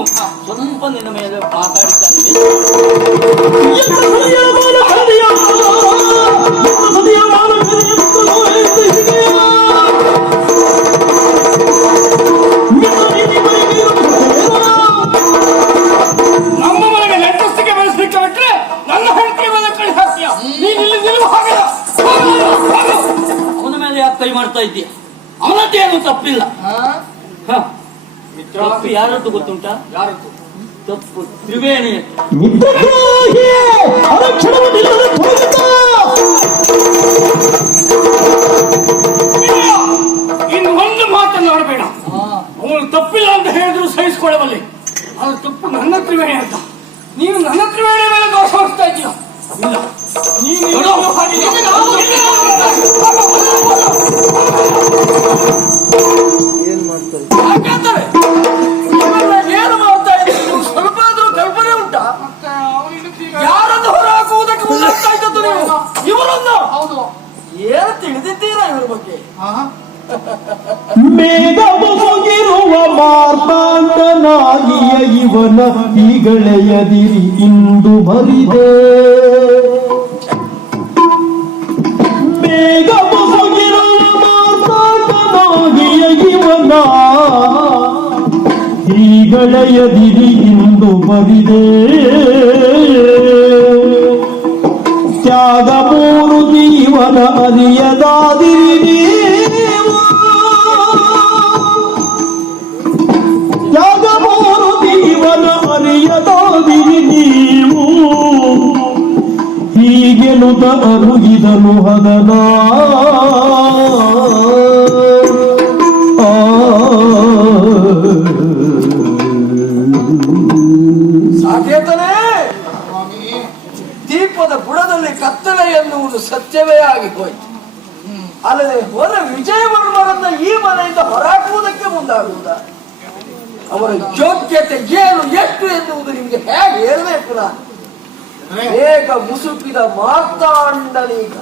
ಸ್ವಲ್ಪ ನಿನ್ನ ಮೇಲೆ ಮಾತಾಡಿದ್ದಾನೆ. ನಮ್ಮ ಮನೆಗೆ ನೆಟ್ಟಸ್ತಿಗೆ ಬೆಳೆಸಲಿಕ್ಕೆ ಬಿಟ್ರೆ ನನ್ನ ಹೆಂಡತಿಯ ಮೇಲೆ ಕೈ ಹಾಕ್ತೀಯ. ನೀನು ಇಲ್ಲಿ ನಿಲ್ಲುವ ಹಾಗೆ ಅವನ ಮೇಲೆ ಯಾಕೆ ಕೈ ಮಾಡ್ತಾ ಇದ್ದೀಯ? ಅವನದ್ದೇನು ತಪ್ಪಿಲ್ಲ. ತಪ್ಪು ಯಾರದ್ದು ಗೊತ್ತುಂಟ? ಯಾರದ್ದು ತಪ್ಪು ತ್ರಿವೇಣಿ. ಇನ್ನು ಒಂದು ಮಾತನ್ನು ಆಡಬೇಡ. ಅವನು ತಪ್ಪಿಲ್ಲ ಅಂತ ಹೇಳಿದ್ರು ಸಹಿಸಿಕೊಳ್ಳಬಲ್ಲೆ, ಅದು ತಪ್ಪು ನನ್ನ ತ್ರಿವೇಣಿ ಅಂತ. ನೀನು ನನ್ನ ತ್ರಿವೇಣಿ ಮೇಲೆ ದೋಷ ಹೊರಿಸ್ತಾ ಇದೀಯ. ಇಲ್ಲ, ನೀನು ಏನ್ ಮಾಡ್ತಾರೆ? ಏನು ಮಾಡ್ತಾ ಇದ್ದೀರಿ? ನೀವು ಸ್ವಲ್ಪ ಆದ್ರೂ ಕಲ್ಪನೆ ಉಂಟಾ? ಯಾರನ್ನು ಹೊರ ಹಾಕುವುದಕ್ಕೆ ಮುಂದಾಗ್ತಾ ಇದ್ದದ್ದು ನೀವು? ಇವರನ್ನು ಏನು ತಿಳಿದಿದ್ದೀರಾ ಇವರ ಬಗ್ಗೆ? ಬೇಗ ಹೋಗಿರುವ ಮಾರ್ತಾಂಡನಾಗಿಯ ಇವನ ಈಗಳೆಯದಿರಿ ಇಂದು ಬರಿದೆ. ಬೇಗ ಹೋಗಿರುವ ಮಾರ್ತಾಂಡನಾಗಿಯ ಇವನ ಈಗಳೆಯದಿರಿ ಇಂದು ಬರಿದೆ. ತ್ಯಾಗ ಮೂರು ಜೀವನ ಅರಿಯದಾದಿರಿ ನೀವು, ತ್ಯಾಗ ಮೂರು ಜೀವನ ಅರಿಯದಾದಿರಿ ನೀವು. ಹೀಗೆನುತ ಅರುಗಿದನು ಹದನ ಸಾಧ್ಯತನೇ ದೀಪದ ಬುಡದಲ್ಲಿ ಕತ್ತಲೆ ಎನ್ನುವುದು ಸತ್ಯವೇ ಆಗಿ ಹೋಯಿತು. ಅಲ್ಲದೆ ಹೋದ ವಿಜಯವರ್ಮರನ್ನ ಈ ಮನೆಯಿಂದ ಹೊರಹಾಕುವುದಕ್ಕೆ ಮುಂದಾಗುವುದ? ಅವರ ಯೋಗ್ಯತೆ ಏನು ಎಷ್ಟು ಎನ್ನುವುದು ನಿಮಗೆ ಹೇಗೆ ಹೇಳಬೇಕು? ನಾನು ಬೇಗ ಮುಸುಕಿದ ಮಾರ್ತಾಂಡನೀಗ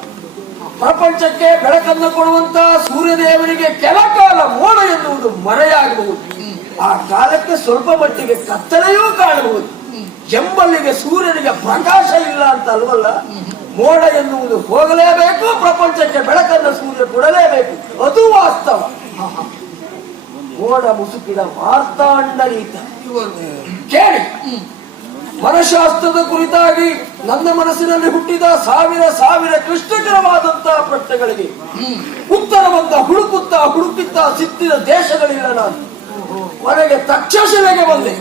ಪ್ರಪಂಚಕ್ಕೆ ಬೆಳಕನ್ನು ಕೊಡುವಂತ ಸೂರ್ಯದೇವರಿಗೆ ಕೆಲ ಕಾಲ ಮೋಡ ಎನ್ನುವುದು ಮರೆಯಾಗಬಹುದು. ಆ ಕಾಲಕ್ಕೆ ಸ್ವಲ್ಪ ಮಟ್ಟಿಗೆ ಕತ್ತಲೆಯೂ ಕಾಣಬಹುದು. ಎಂಬಲ್ಲಿಗೆ ಸೂರ್ಯನಿಗೆ ಪ್ರಕಾಶ ಇಲ್ಲ ಅಂತ ಅಲ್ವಲ್ಲ, ಮೋಡ ಎನ್ನುವುದು ಹೋಗಲೇಬೇಕು, ಪ್ರಪಂಚಕ್ಕೆ ಬೆಳಕನ್ನು ಸೂರ್ಯ ಕೊಡಲೇಬೇಕು, ಅದು ವಾಸ್ತವ. ಮೋಡ ಮುಸುಕಿದ ಮಾರ್ತಾಂಡನೀತ ಕೇಳಿ. ಮನಶಾಸ್ತ್ರದ ಕುರಿತಾಗಿ ನನ್ನ ಮನಸ್ಸಿನಲ್ಲಿ ಹುಟ್ಟಿದ ಸಾವಿರ ಕ್ಲಿಷ್ಟಕರವಾದಂತಹ ಪ್ರಶ್ನೆಗಳಿಗೆ ಉತ್ತರವಂತ ಹುಡುಕುತ್ತಾ ಸಿಕ್ಕಿದ ದೇಶಗಳಿಲ್ಲ. ನಾನು ಕೊನೆಗೆ ತಕ್ಷಶಿಲೆಗೆ ಬಂದೆ.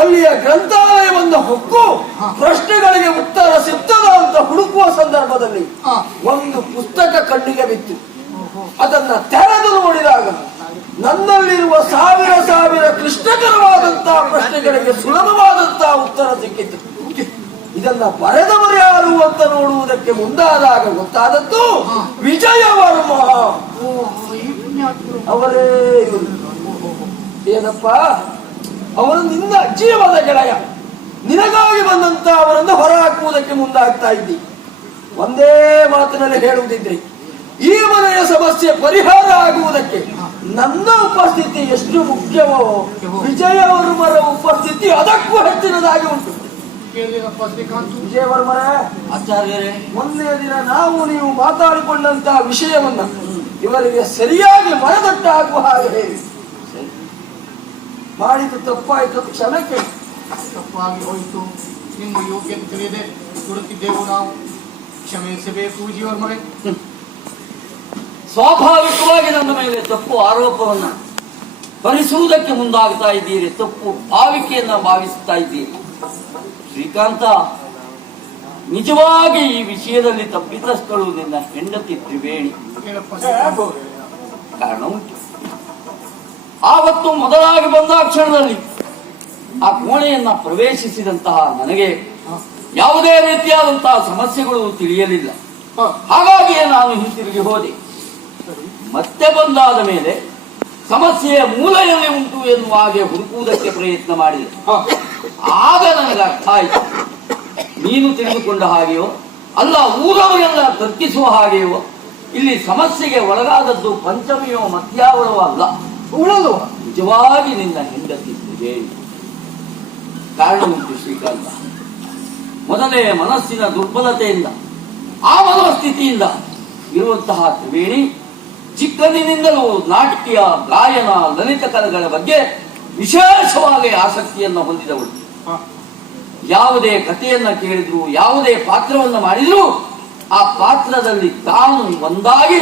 ಅಲ್ಲಿಯ ಗ್ರಂಥಾಲಯವನ್ನು ಹೊಕ್ಕು ಪ್ರಶ್ನೆಗಳಿಗೆ ಉತ್ತರ ಸಿಗ್ತದ ಅಂತ ಹುಡುಕುವ ಸಂದರ್ಭದಲ್ಲಿ ಒಂದು ಪುಸ್ತಕ ಕಣ್ಣಿಗೆ ಬಿತ್ತು. ಅದನ್ನ ತೆರೆದು ನೋಡಿದಾಗ ನನ್ನಲ್ಲಿರುವ ಸಾವಿರ ಸಾವಿರ ಕ್ಲಿಷ್ಟಕರವಾದಂತಹ ಪ್ರಶ್ನೆಗಳಿಗೆ ಸುಲಭವಾದಂತಹ ಉತ್ತರ ಸಿಕ್ಕಿತು. ಇದನ್ನ ಬರೆದವರು ಯಾರು ಅಂತ ನೋಡುವುದಕ್ಕೆ ಮುಂದಾದಾಗ ಗೊತ್ತಾದದ್ದು ವಿಜಯವರ್ಮ. ಅವರೇ ಏನಪ್ಪ, ಅವರು ನಿನ್ನ ಜೀವದ ಗೆಳೆಯ. ನಿನಗಾಗಿ ಬಂದಂತ ಅವರನ್ನು ಹೊರ ಹಾಕುವುದಕ್ಕೆ ಮುಂದಾಗ್ತಾ ಇದ್ದಿ. ಒಂದೇ ಮಾತಿನಲ್ಲಿ ಹೇಳುವುದಿದ್ರಿ, ಈ ಮನೆಯ ಸಮಸ್ಯೆ ಪರಿಹಾರ ಆಗುವುದಕ್ಕೆ ನನ್ನ ಉಪಸ್ಥಿತಿ ಎಷ್ಟು ಮುಖ್ಯವೋ ವಿಜಯವರ್ಮರ ಉಪಸ್ಥಿತಿ ಅದಕ್ಕೂ ಹೆಚ್ಚಿನದಾಗಿ ಉಂಟು. ವಿಜಯವರ್ಮರೇ, ಆಚಾರ್ಯರೇ, ಒಂದೇ ದಿನ ನಾವು ನೀವು ಮಾತಾಡಿಕೊಂಡಂತಹ ವಿಷಯವನ್ನ ಇವರಿಗೆ ಸರಿಯಾಗಿ ಮನದಟ್ಟಾಗುವ ಹಾಗೆ ಹೇಳಿ. ಮಾಡಿದ್ದು ತಪ್ಪಾಯಿತು, ಕ್ಷಮೆ ಕೇಳಿ. ತಪ್ಪಾಗಿ ಹೋಯಿತು, ನಿಮ್ಮ ಯೋಗ್ಯತೆ ತಿಳಿಯದೆ ಕೊಡುತ್ತಿದ್ದೆವು ನಾವು, ಕ್ಷಮಿಸಬೇಕು ವಿಜಯವರ್ಮರೇ. ಸ್ವಾಭಾವಿಕವಾಗಿ ನನ್ನ ಮೇಲೆ ತಪ್ಪು ಆರೋಪವನ್ನ ಭರಿಸುವುದಕ್ಕೆ ಮುಂದಾಗ್ತಾ ಇದ್ದೀರಿ, ತಪ್ಪು ಭಾವಿಕೆಯನ್ನ ಭಾವಿಸ್ತಾ ಇದ್ದೀರಿ. ಶ್ರೀಕಾಂತ, ನಿಜವಾಗಿ ಈ ವಿಷಯದಲ್ಲಿ ತಪ್ಪಿತಸ್ಥಳು ನಿನ್ನ ಹೆಂಡತಿ ತ್ರಿವೇಣಿ. ಕಾರಣ ಉಂಟು. ಆವತ್ತು ಮೊದಲಾಗಿ ಬಂದ ಕ್ಷಣದಲ್ಲಿ ಆ ಕೋಣೆಯನ್ನ ಪ್ರವೇಶಿಸಿದಂತಹ ನನಗೆ ಯಾವುದೇ ರೀತಿಯಾದಂತಹ ಸಮಸ್ಯೆಗಳು ತಿಳಿಯಲಿಲ್ಲ. ಹಾಗಾಗಿಯೇ ನಾನು ಹಿಂತಿರುಗಿ ಹೋದೆ. ಮತ್ತೆ ಬಂದಾದ ಮೇಲೆ ಸಮಸ್ಯೆಯ ಮೂಲ ಎಲ್ಲಿ ಉಂಟು ಎನ್ನುವ ಹಾಗೆ ಹುಡುಕುವುದಕ್ಕೆ ಪ್ರಯತ್ನ ಮಾಡಿದೆ. ಆಗ ನನಗೆ ಅರ್ಥ ಆಯಿತು, ನೀನು ತಿಳಿದುಕೊಂಡ ಹಾಗೆಯೋ ಅಲ್ಲ, ಊರವರೆಲ್ಲ ತರ್ಕಿಸುವ ಹಾಗೆಯೋ ಇಲ್ಲಿ ಸಮಸ್ಯೆಗೆ ಒಳಗಾದದ್ದು ಪಂಚಮಿಯೋ ಮಧ್ಯಾವಳವೋ ಅಲ್ಲ, ಉಳಲು ನಿಜವಾಗಿ ನಿನ್ನ ಹೆಂಡತಿ ತ್ರಿವೇಣಿ. ಕಾರಣ ಉಂಟು ಶ್ರೀಕಾಂತ. ಮೊದಲೇ ಮನಸ್ಸಿನ ದುರ್ಬಲತೆಯಿಂದ, ಆ ಮನೋಸ್ಥಿತಿಯಿಂದ ಇರುವಂತಹ ತ್ರಿವೇಣಿ ಚಿಕ್ಕಂದಿನಿಂದಲೂ ನಾಟ್ಯ, ಗಾಯನ, ಲಲಿತ ಕಲೆಗಳ ಬಗ್ಗೆ ವಿಶೇಷವಾಗಿ ಆಸಕ್ತಿಯನ್ನು ಹೊಂದಿದವಳು. ಯಾವುದೇ ಕಥೆಯನ್ನ ಕೇಳಿದ್ರು, ಯಾವುದೇ ಪಾತ್ರವನ್ನು ಮಾಡಿದ್ರು ಆ ಪಾತ್ರದಲ್ಲಿ ತಾನು ಒಂದಾಗಿ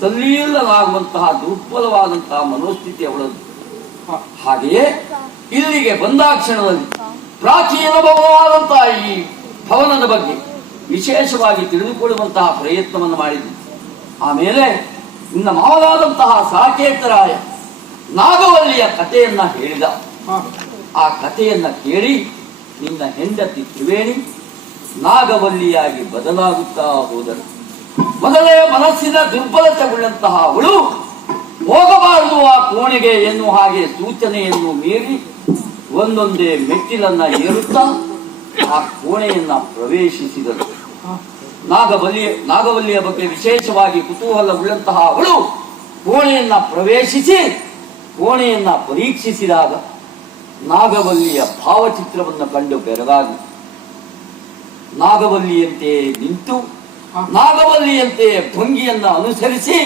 ತಲ್ಲೀನಲಾಗುವಂತಹ ದುರ್ಬಲವಾದಂತಹ ಮನೋಸ್ಥಿತಿ ಅವಳದ್ದು. ಹಾಗೆಯೇ ಇಲ್ಲಿಗೆ ಬಂದಾಕ್ಷಣದಲ್ಲಿ ಪ್ರಾಚೀನ ಭವನವಾದಂತಹ ಈ ಭವನದ ಬಗ್ಗೆ ವಿಶೇಷವಾಗಿ ತಿಳಿದುಕೊಳ್ಳುವಂತಹ ಪ್ರಯತ್ನವನ್ನು ಮಾಡಿದ್ವಿ. ಆಮೇಲೆ ನಿನ್ನ ಮಾವನಾದಂತಹ ಸಾಕೇತರಾಯ ನಾಗವಲ್ಲಿಯ ಕಥೆಯನ್ನ ಹೇಳಿದ. ಆ ಕಥೆಯನ್ನ ಕೇಳಿ ನಿನ್ನ ಹೆಂಡತಿ ತ್ರಿವೇಣಿ ನಾಗವಲ್ಲಿಯಾಗಿ ಬದಲಾಗುತ್ತಾ ಹೋದಳು. ಮೊದಲೇ ಮನಸ್ಸಿನ ದುರ್ಬಲತೆಗೊಳ್ಳಂತಹ ಅವಳು ಹೋಗಬಾರದು ಆ ಕೋಣೆಗೆ ಎನ್ನುವ ಹಾಗೆ ಸೂಚನೆಯನ್ನು ಮೀರಿ ಒಂದೊಂದೇ ಮೆಟ್ಟಿಲನ್ನ ಏರುತ್ತಾ ಆ ಕೋಣೆಯನ್ನ ಪ್ರವೇಶಿಸಿದಳು. ನಾಗವಲ್ಲಿಯ ಬಗ್ಗೆ ವಿಶೇಷವಾಗಿ ಕುತೂಹಲವುಳ್ಳಂತಹ ಅವಳು ಕೋಣೆಯನ್ನ ಪ್ರವೇಶಿಸಿ ಕೋಣೆಯನ್ನ ಪರೀಕ್ಷಿಸಿದಾಗ ನಾಗವಲ್ಲಿಯ ಭಾವಚಿತ್ರವನ್ನು ಕಂಡು ಬೆರಗಾಗಿ ನಾಗವಲ್ಲಿಯಂತೆ ನಿಂತು, ನಾಗವಲ್ಲಿಯಂತೆ ಭಂಗಿಯನ್ನ ಅನುಸರಿಸಿ,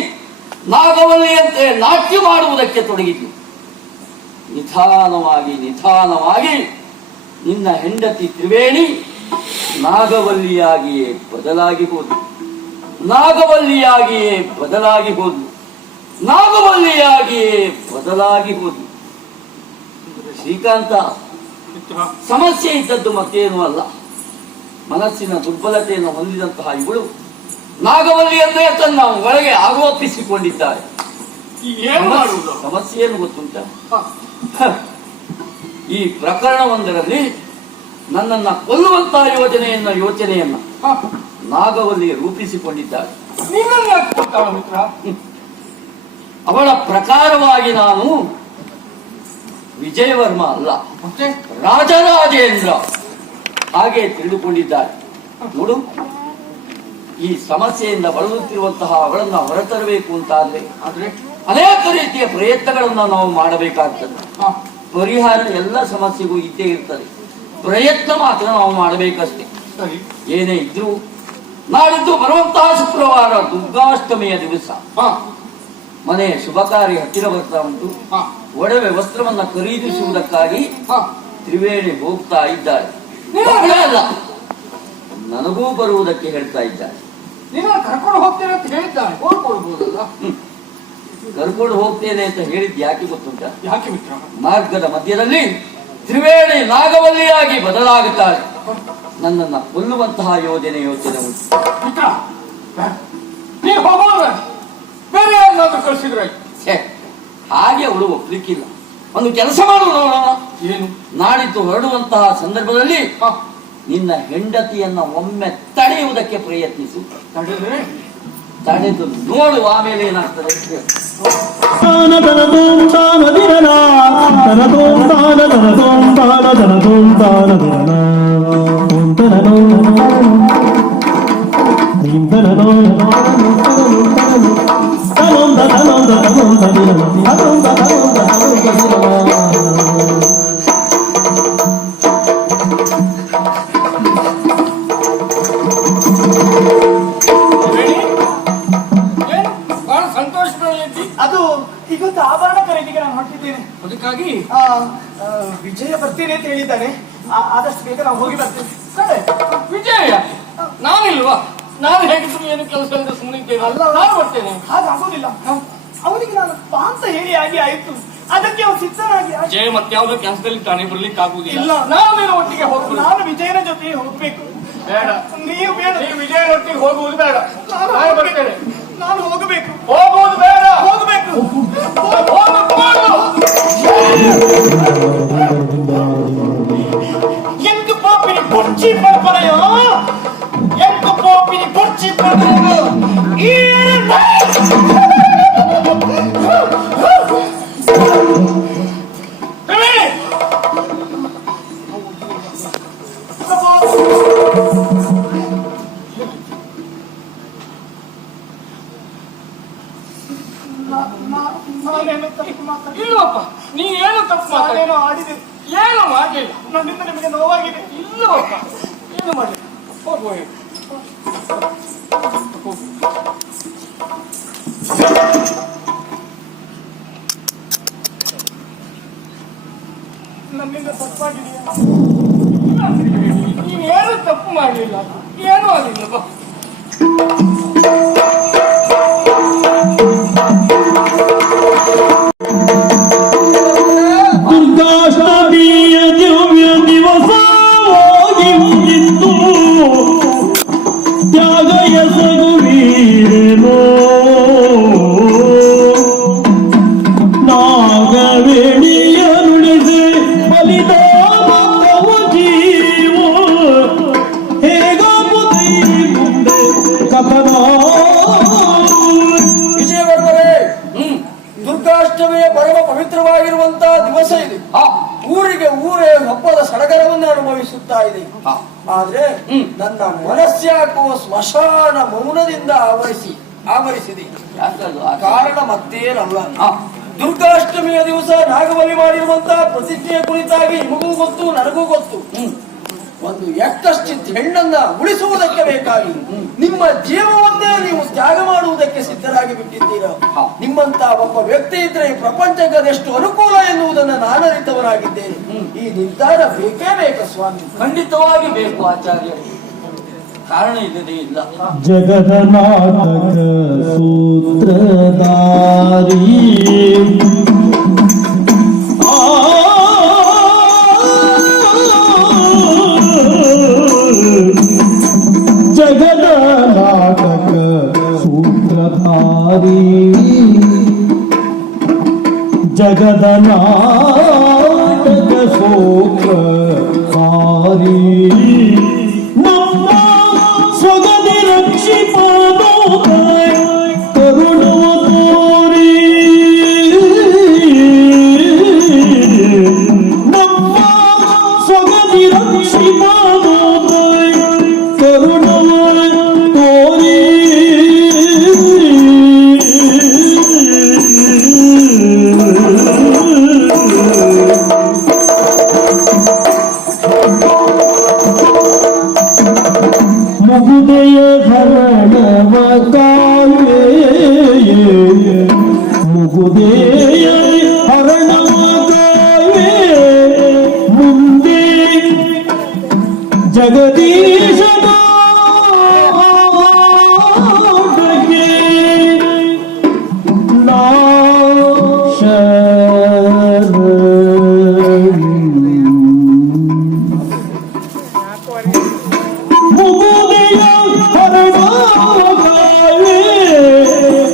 ನಾಗವಲ್ಲಿಯಂತೆ ನಾಟ್ಯ ಮಾಡುವುದಕ್ಕೆ ತೊಡಗಿತು. ನಿಧಾನವಾಗಿ ನಿಧಾನವಾಗಿ ನಿನ್ನ ಹೆಂಡತಿ ತ್ರಿವೇಣಿ ನಾಗವಲ್ಲಿಯಾಗಿಯೇ ಬದಲಾಗಿ ಹೋದ್ಲು. ನಾಗವಲ್ಲಿಯಾಗಿಯೇ ಬದಲಾಗಿ ಹೋದ್ಲು. ನಾಗವಲ್ಲಿಯಾಗಿಯೇ ಬದಲಾಗಿ ಹೋದ್ಲು. ಶ್ರೀಕಾಂತ, ಸಮಸ್ಯೆ ಇದ್ದದ್ದು ಮತ್ತೇನೂ ಅಲ್ಲ. ಮನಸ್ಸಿನ ದುರ್ಬಲತೆಯನ್ನು ಹೊಂದಿದಂತಹ ಇವಳು ನಾಗವಲ್ಲಿಯನ್ನೇ ತನ್ನ ಒಳಗೆ ಆರೋಪಿಸಿಕೊಂಡಿದ್ದಾರೆ. ಸಮಸ್ಯೆಯನ್ನು ಗೊತ್ತುಂಟ? ಈ ಪ್ರಕರಣವೊಂದರಲ್ಲಿ ನನ್ನನ್ನ ಕೊಲ್ಲುವಂತಹ ಯೋಚನೆಯನ್ನ ನಾಗವಲ್ಲಿ ರೂಪಿಸಿಕೊಂಡಿದ್ದಾಳೆ. ಅವಳ ಪ್ರಕಾರವಾಗಿ ನಾನು ವಿಜಯವರ್ಮ ಅಲ್ಲ, ರಾಜರಾಜೇಂದ್ರ ಹಾಗೆ ತಿಳಿದುಕೊಂಡಿದ್ದಾರೆ. ನೋಡು, ಈ ಸಮಸ್ಯೆಯಿಂದ ಬಳಲುತ್ತಿರುವಂತಹ ಅವಳನ್ನ ಹೊರತರಬೇಕು ಅಂತಾದ್ರೆ ಅನೇಕ ರೀತಿಯ ಪ್ರಯತ್ನಗಳನ್ನ ನಾವು ಮಾಡಬೇಕಾಗ್ತದೆ. ಪರಿಹಾರ ಎಲ್ಲ ಸಮಸ್ಯೆಗೂ ಇದ್ದೇ ಇರ್ತದೆ, ಪ್ರಯತ್ನ ಮಾತ್ರ ನಾವು ಮಾಡಬೇಕಷ್ಟೇ. ಏನೇ ಇದ್ರು ನಾಡಿದ್ದು ಬರುವಂತಹ ಶುಕ್ರವಾರ ದುರ್ಗಾಷ್ಟಮಿಯ ದಿವಸ ಮನೆಯ ಶುಭ ಕಾರ್ಯ ಹತ್ತಿರ ಬರ್ತಾ ಉಂಟು. ಒಡವೆ ವಸ್ತ್ರವನ್ನ ಖರೀದಿಸುವುದಕ್ಕಾಗಿ ತ್ರಿವೇಣಿ ಹೋಗ್ತಾ ಇದ್ದಾರೆ. ಅಲ್ಲ, ನನಗೂ ಬರುವುದಕ್ಕೆ ಹೇಳ್ತಾ ಇದ್ದಾರೆ. ಕರ್ಕೊಂಡು ಹೋಗ್ತೇನೆ ಅಂತ ಹೇಳಿದ್ದಾರೆ, ಹೋಗ್ಕೊಡ್ಬೋದಲ್ಲ? ಕರ್ಕೊಂಡು ಹೋಗ್ತೇನೆ ಅಂತ ಹೇಳಿದ್ ಯಾಕೆ ಗೊತ್ತುಂಟ? ಯಾಕೆ ಮಿತ್ರ? ಮಾರ್ಗದ ಮಧ್ಯದಲ್ಲಿ ತ್ರಿವೇಣಿ ನಾಗವಲ್ಲಿಯಾಗಿ ಬದಲಾಗುತ್ತಾಳೆ. ನನ್ನನ್ನ ಕೊಲ್ಲುವಂತಹ ಯೋಚನೆ ಉಂಟು. ಮಿತ್ರ, ನೀನು ಹೋಗೋದು ಬೇರೆ ಯಾರು ಯಾರನ್ನಾದ್ರೂ ಕಳಿಸಿದ್ರೆ ಛೇ, ಹಾಗೆ ಅವಳು ಒಪ್ಲಿಕ್ಕಿಲ್ಲ. ಒಂದು ಕೆಲಸ ಮಾಡು ನೋಡೋಣ. ಏನು? ನಾಡಿದ್ದು ಹೊರಡುವಂತಹ ಸಂದರ್ಭದಲ್ಲಿ ನಿನ್ನ ಹೆಂಡತಿಯನ್ನ ಒಮ್ಮೆ ತಡೆಯುವುದಕ್ಕೆ ಪ್ರಯತ್ನಿಸು. ತಡೆದ್ರೆ ತಡೆದು ನೋಡು, ಆಮೇಲೆ ಏನಾಗ್ತದೆ. ಏನು ಬಹಳ ಸಂತೋಷದಲ್ಲಿ ಅದು ಇವತ್ತು ಆಭರಣ ಖರೀದಿಗೆ ನಾನು ಹೊರಟಿದ್ದೇನೆ. ಅದಕ್ಕಾಗಿ ವಿಜಯ ಬರ್ತೀನಿ ಅಂತ ಹೇಳಿದ್ದಾನೆ. ಆದಷ್ಟು ಬೇಗ ನಾವು ಹೋಗಿ ಬರ್ತೇವೆ. ಕಡೆ ವಿಜಯ ನಾನಿಲ್ವಾ? ನಾನು ಹೇಗಿದ್ರು ಏನು ಕೆಲಸ ಇಲ್ಲದೆ ಸುಮ್ಮನೆ ಇದ್ದೇನೆ. ಅಲ್ಲ, ನಾನು ಬರ್ತೇನೆ. ಹಾಗಾಗೋದಿಲ್ಲ. ಅವನಿಗೆ ನಾನು ಬಾ ಅಂತ ಹೇಳಿ ಆಗಿ ಆಯ್ತು, ಅದಕ್ಕೆ ಅವನು ಸಿದ್ಧನಾಗಿ ವಿಜಯ ಮತ್ತೆ ಯಾವುದೋ ಕೆಲಸದಲ್ಲಿ ತಾನೇ ಬರ್ಲಿಕ್ಕೆ ಆಗುದಿಲ್ಲ. ಇಲ್ಲ, ನಾನು ನೀನು ಒಟ್ಟಿಗೆ ಹೋಗ್ಬೋದು. ನಾನು ವಿಜಯನ ಜೊತೆ ಹೋಗ್ಬೇಕು. ಬೇಡ, ನೀವು ಬೇಡ. ನೀವು ವಿಜಯನ ಒಟ್ಟಿಗೆ ಹೋಗುವುದು ಬೇಡ. ನಾನು ಬರ್ತೇನೆ. ನಾನು ಹೋಗಬೇಕು. ಹೋಗುವುದು ಬೇಡ. ಹೋಗಬೇಕು. ಎಂಟು ಪಾಪಿನಿ ಪುರ್ಚಿ ಪರ್ಪರೆಯೋ, ಎಂಟು ಪಾಪಿನಿ ಪುರ್ಚಿ ಪರ್ಪರೆಯೋ ನಾನೇನು ತಪ್ಪು ಮಾತಾಡಿ ಇಲ್ಲವಪ್ಪ, ನೀನೇನು ತಪ್ಪು ನಾನೇನು ಆಡಿದೆ. ಏನು ಮಾಡಲಿಲ್ಲ. ನನ್ನಿಂದ ನಿಮಗೆ ನೋವಾಗಿದೆ. ಇಲ್ಲವಪ್ಪ, ಏನು ಮಾಡಲಿಲ್ಲ. ಹೋಗುವ ನನ್ನಿಂದ ತಪ್ಪಾಗಿದೆಯಾ? ನೀವೇನು ತಪ್ಪು ಮಾಡಲಿಲ್ಲ, ಏನೂ ಆಗಿಲ್ಲಪ್ಪ. ದುರ್ಗಾಷ್ಟಮಿಯ ದಿವ್ಯ ದಿವಸ ಹೋಗಿ ಹೋಗಿತ್ತು, ತ್ಯಾಗ ಎಸಗುವೀರೇನೋ ನಾಗವೇಣಿಯ ನುಡಿಸಿ ಬಲಿದಾನವ ಜೀವ ಹೇಗಾಗುತ್ತೈ ಮುಂದೆ ಕಥನ. ವಿಜಯವರ್ಮರೇ, ದುರ್ಗಾಷ್ಟಮಿಯ ಪರಮ ಪವಿತ್ರವಾಗಿರುವಂತಹ ದಿವಸ ಇದೆ. ಊರಿಗೆ ಊರೇ ಹಬ್ಬದ ಸಡಗರವನ್ನು ಅನುಭವಿಸುತ್ತಾ ಇದೆ. ಆದ್ರೆ ನನ್ನ ಮನಸ್ಸಾಕೋ ಸ್ಮಶಾನ ಮೌನದಿಂದ ಆವರಿಸಿದೆ. ಕಾರಣ ಮತ್ತೇನಲ್ಲ, ದುರ್ಗಾಷ್ಟಮಿಯ ದಿವಸ ನಾಗಬಲಿ ಮಾಡಿರುವಂತಹ ಪ್ರತಿಜ್ಞೆಯ ಕುರಿತಾಗಿ ನಿಮಗೂ ಗೊತ್ತು, ನನಗೂ ಗೊತ್ತು. ಒಂದು ಎಕ್ಕಶ್ಚಿತ್ ಹೆಣ್ಣನ್ನ ಉಳಿಸುವುದಕ್ಕೆ ಬೇಕಾಗಿ ನಿಮ್ಮ ಜೀವವನ್ನೇ ನೀವು ತ್ಯಾಗ ಮಾಡುವುದಕ್ಕೆ ಸಿದ್ಧರಾಗಿ ಬಿಟ್ಟಿದ್ದೀರಾ. ನಿಮ್ಮಂತ ಒಬ್ಬ ವ್ಯಕ್ತಿ ಇದ್ರೆ ಈ ಪ್ರಪಂಚಕ್ಕೆ ಅದೆಷ್ಟು ಅನುಕೂಲ ಎನ್ನುವುದನ್ನು ನಾನರಿತವನಾಗಿದ್ದೇನೆ. ಈ ನಿರ್ಧಾರ ಬೇಕೇ ಬೇಕು ಸ್ವಾಮಿ. ಖಂಡಿತವಾಗಿ ಬೇಕು ಆಚಾರ್ಯ, ಕಾರಣ ಇಲ್ಲದೆ ಇಲ್ಲ. ಜಗನ್ನಾಥಕ ಸೂತ್ರಧಾರಿ ಜಗನ್ನಾಥಕ ಸೂತ್ರಧಾರಿ ಜಗನ್ನಾಥಕ ಸೂತ್ರಧಾರಿ ನಮ್ಮ ಸ್ವಗತಿ ರಕ್ಷಿಪದೋ ಕರುಣವ ತೋರಿ ನಮ್ಮ ಸ್ವಗತಿ ರಕ್ಷಿಪದೋ ಕರುಣವ ತೋರಿ ಮುಗುದೆಯ ಹರಣವ ಕಾವೆ ಮುಗುದೆಯ ಹರಣವ ಕಾವೆ ಮುಂದೆ ಜಗದೀಶನ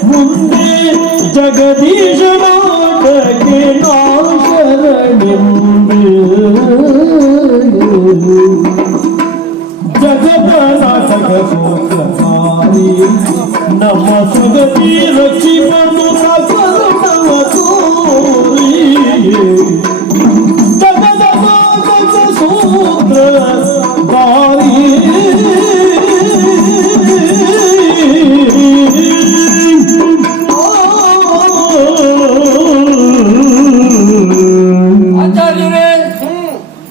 ಮುಂದೆ ಶರಣಕ್ಕೆ ಜಗದ ನಾಟಕ ಸೂತ್ರಧಾರಿ ನಮ್ಮ ಸುಗತಿ ರಕ್ಷಿಪನು ಸಕಲತವ ತೋರಿ ಜಗದ ನಾಟಕ ಸೂತ್ರಧಾರಿ ಆಚಾರ್ಯರೇ,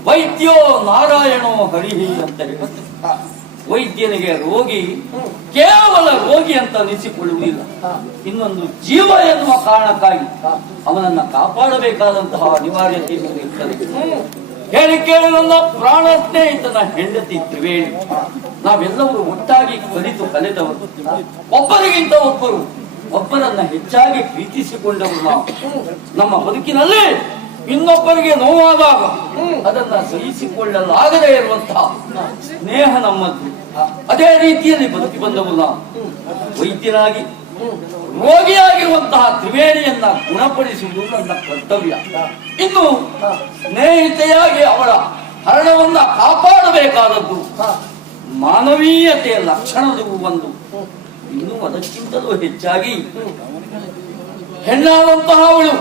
ವೈದ್ಯೋ ನಾರಾಯಣೋ ಹರಿಹಿ ಅಂತ ಹೇಳುತ್ತೆ. ವೈದ್ಯನಿಗೆ ರೋಗಿ ಕೇವಲ ರೋಗಿ ಅಂತ ಅನಿಸಿಕೊಳ್ಳುವುದಿಲ್ಲ. ಇನ್ನೊಂದು ಜೀವ ಎನ್ನುವ ಕಾರಣಕ್ಕಾಗಿ ಅವನನ್ನ ಕಾಪಾಡಬೇಕಾದಂತಹ ಅನಿವಾರ್ಯತೆ ಇರ್ತದೆ. ಹೇಳಿ ಕೇಳಿ ನನ್ನ ಪ್ರಾಣ ಸ್ನೇಹಿತನ ಹೆಂಡತಿ ತ್ರಿವೇಣಿ. ನಾವೆಲ್ಲರೂ ಒಟ್ಟಾಗಿ ಕಲಿತವರು, ಒಬ್ಬರಿಗಿಂತ ಒಬ್ಬರನ್ನ ಹೆಚ್ಚಾಗಿ ಪ್ರೀತಿಸಿಕೊಂಡವರು ನಾವು. ನಮ್ಮ ಬದುಕಿನಲ್ಲಿ ಇನ್ನೊಬ್ಬರಿಗೆ ನೋವಾದಾಗ ಅದನ್ನ ಸಹಿಸಿಕೊಳ್ಳಲಾಗದೇ ಇರುವಂತಹ ಸ್ನೇಹ ನಮ್ಮದ್ದು. ಅದೇ ರೀತಿಯಲ್ಲಿ ಬದುಕಿ ಬಂದವರು ನಾವು. ವೈದ್ಯರಾಗಿ ರೋಗಿಯಾಗಿರುವಂತಹ ತ್ರಿವೇಣಿಯನ್ನ ಗುಣಪಡಿಸುವುದು ನನ್ನ ಕರ್ತವ್ಯ. ಇನ್ನು ಸ್ನೇಹಿತೆಯಾಗಿ ಅವಳ ಹರಣವನ್ನ ಕಾಪಾಡಬೇಕಾದದ್ದು ಮಾನವೀಯತೆಯ ಲಕ್ಷಣದ ಒಂದು. ಇನ್ನು ಅದಕ್ಕಿಂತಲೂ ಹೆಚ್ಚಾಗಿ ಹೆಣ್ಣಾದಂತಹ ಅವಳು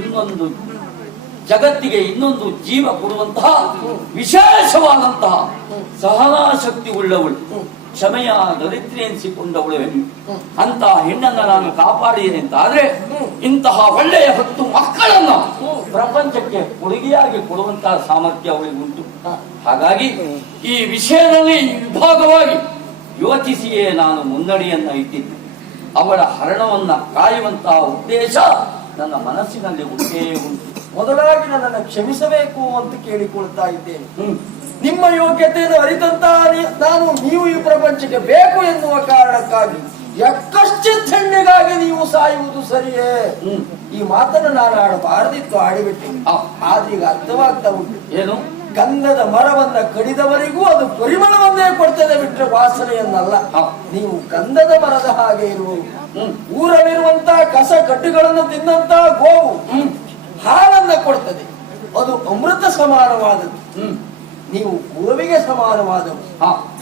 ಇನ್ನೊಂದು ಜಗತ್ತಿಗೆ ಇನ್ನೊಂದು ಜೀವ ಕೊಡುವಂತಹ ವಿಶೇಷವಾದಂತಹ ಸಹನಾಶಕ್ತಿ ಉಳ್ಳವಳು, ಕ್ಷಮೆಯ ದರಿದ್ರಿ ಎನಿಸಿಕೊಂಡವಳು ಹೆಣ್ಣು. ಅಂತಹ ಹೆಣ್ಣನ್ನ ನಾನು ಕಾಪಾಡಿದ್ದೇನೆ ಅಂತಾದ್ರೆ ಇಂತಹ ಒಳ್ಳೆಯ 10 ಮಕ್ಕಳನ್ನು ಪ್ರಪಂಚಕ್ಕೆ ಕೊಡುಗೆಯಾಗಿ ಕೊಡುವಂತಹ ಸಾಮರ್ಥ್ಯ ಅವಳಿಗೆ ಉಂಟು. ಹಾಗಾಗಿ ಈ ವಿಷಯದಲ್ಲಿ ವಿಭಾಗವಾಗಿ ಯೋಚಿಸಿಯೇ ನಾನು ಮುನ್ನಡೆಯನ್ನ ಇಟ್ಟಿದ್ದೆ. ಅವಳ ಹರಣವನ್ನ ಕಾಯುವಂತಹ ಉದ್ದೇಶ ನನ್ನ ಮನಸ್ಸಿನಲ್ಲಿ ಉಂಟೇ ಉಂಟು. ಮೊದಲಾಗಿ ನನ್ನನ್ನು ಕ್ಷಮಿಸಬೇಕು ಅಂತ ಕೇಳಿಕೊಳ್ತಾ ಇದ್ದೇನೆ. ನಿಮ್ಮ ಯೋಗ್ಯತೆಯನ್ನು ಅರಿತಂತ ನಾನು ನೀವು ಈ ಪ್ರಪಂಚಕ್ಕೆ ಬೇಕು ಎನ್ನುವ ಕಾರಣಕ್ಕಾಗಿ ಯಕ್ಕಶ್ಚಿತ್ ಹೆಣ್ಣಿಗಾಗಿ ನೀವು ಸಾಯುವುದು ಸರಿಯೇ? ಈ ಮಾತನ್ನು ನಾನು ಆಡಬಾರದಿತ್ತು, ಆಡಿಬಿಟ್ಟೆ. ಆದ್ರೆ ಈಗ ಅರ್ಥವಾಗ್ತಾ ಉಂಟು. ಏನು? ಗಂಧದ ಮರವನ್ನ ಕಡಿದವರಿಗೂ ಅದು ಪರಿಮಳವನ್ನೇ ಕೊಡ್ತದೆ ಬಿಟ್ರೆ ವಾಸನೆಯನ್ನಲ್ಲ. ನೀವು ಗಂಧದ ಮರದ ಹಾಗೆ ಇರುವುದು. ಊರಲ್ಲಿರುವಂತಹ ಕಸ ಕಡ್ಡಿಗಳನ್ನು ತಿನ್ನಂತಹ ಗೋವು ಹಾಲನ್ನ ಕೊಡ್ತದೆ, ಅದು ಅಮೃತ ಸಮಾನವಾದದ್ದು. ನೀವು ಗೋವಿಗೆ ಸಮಾನವಾದವು.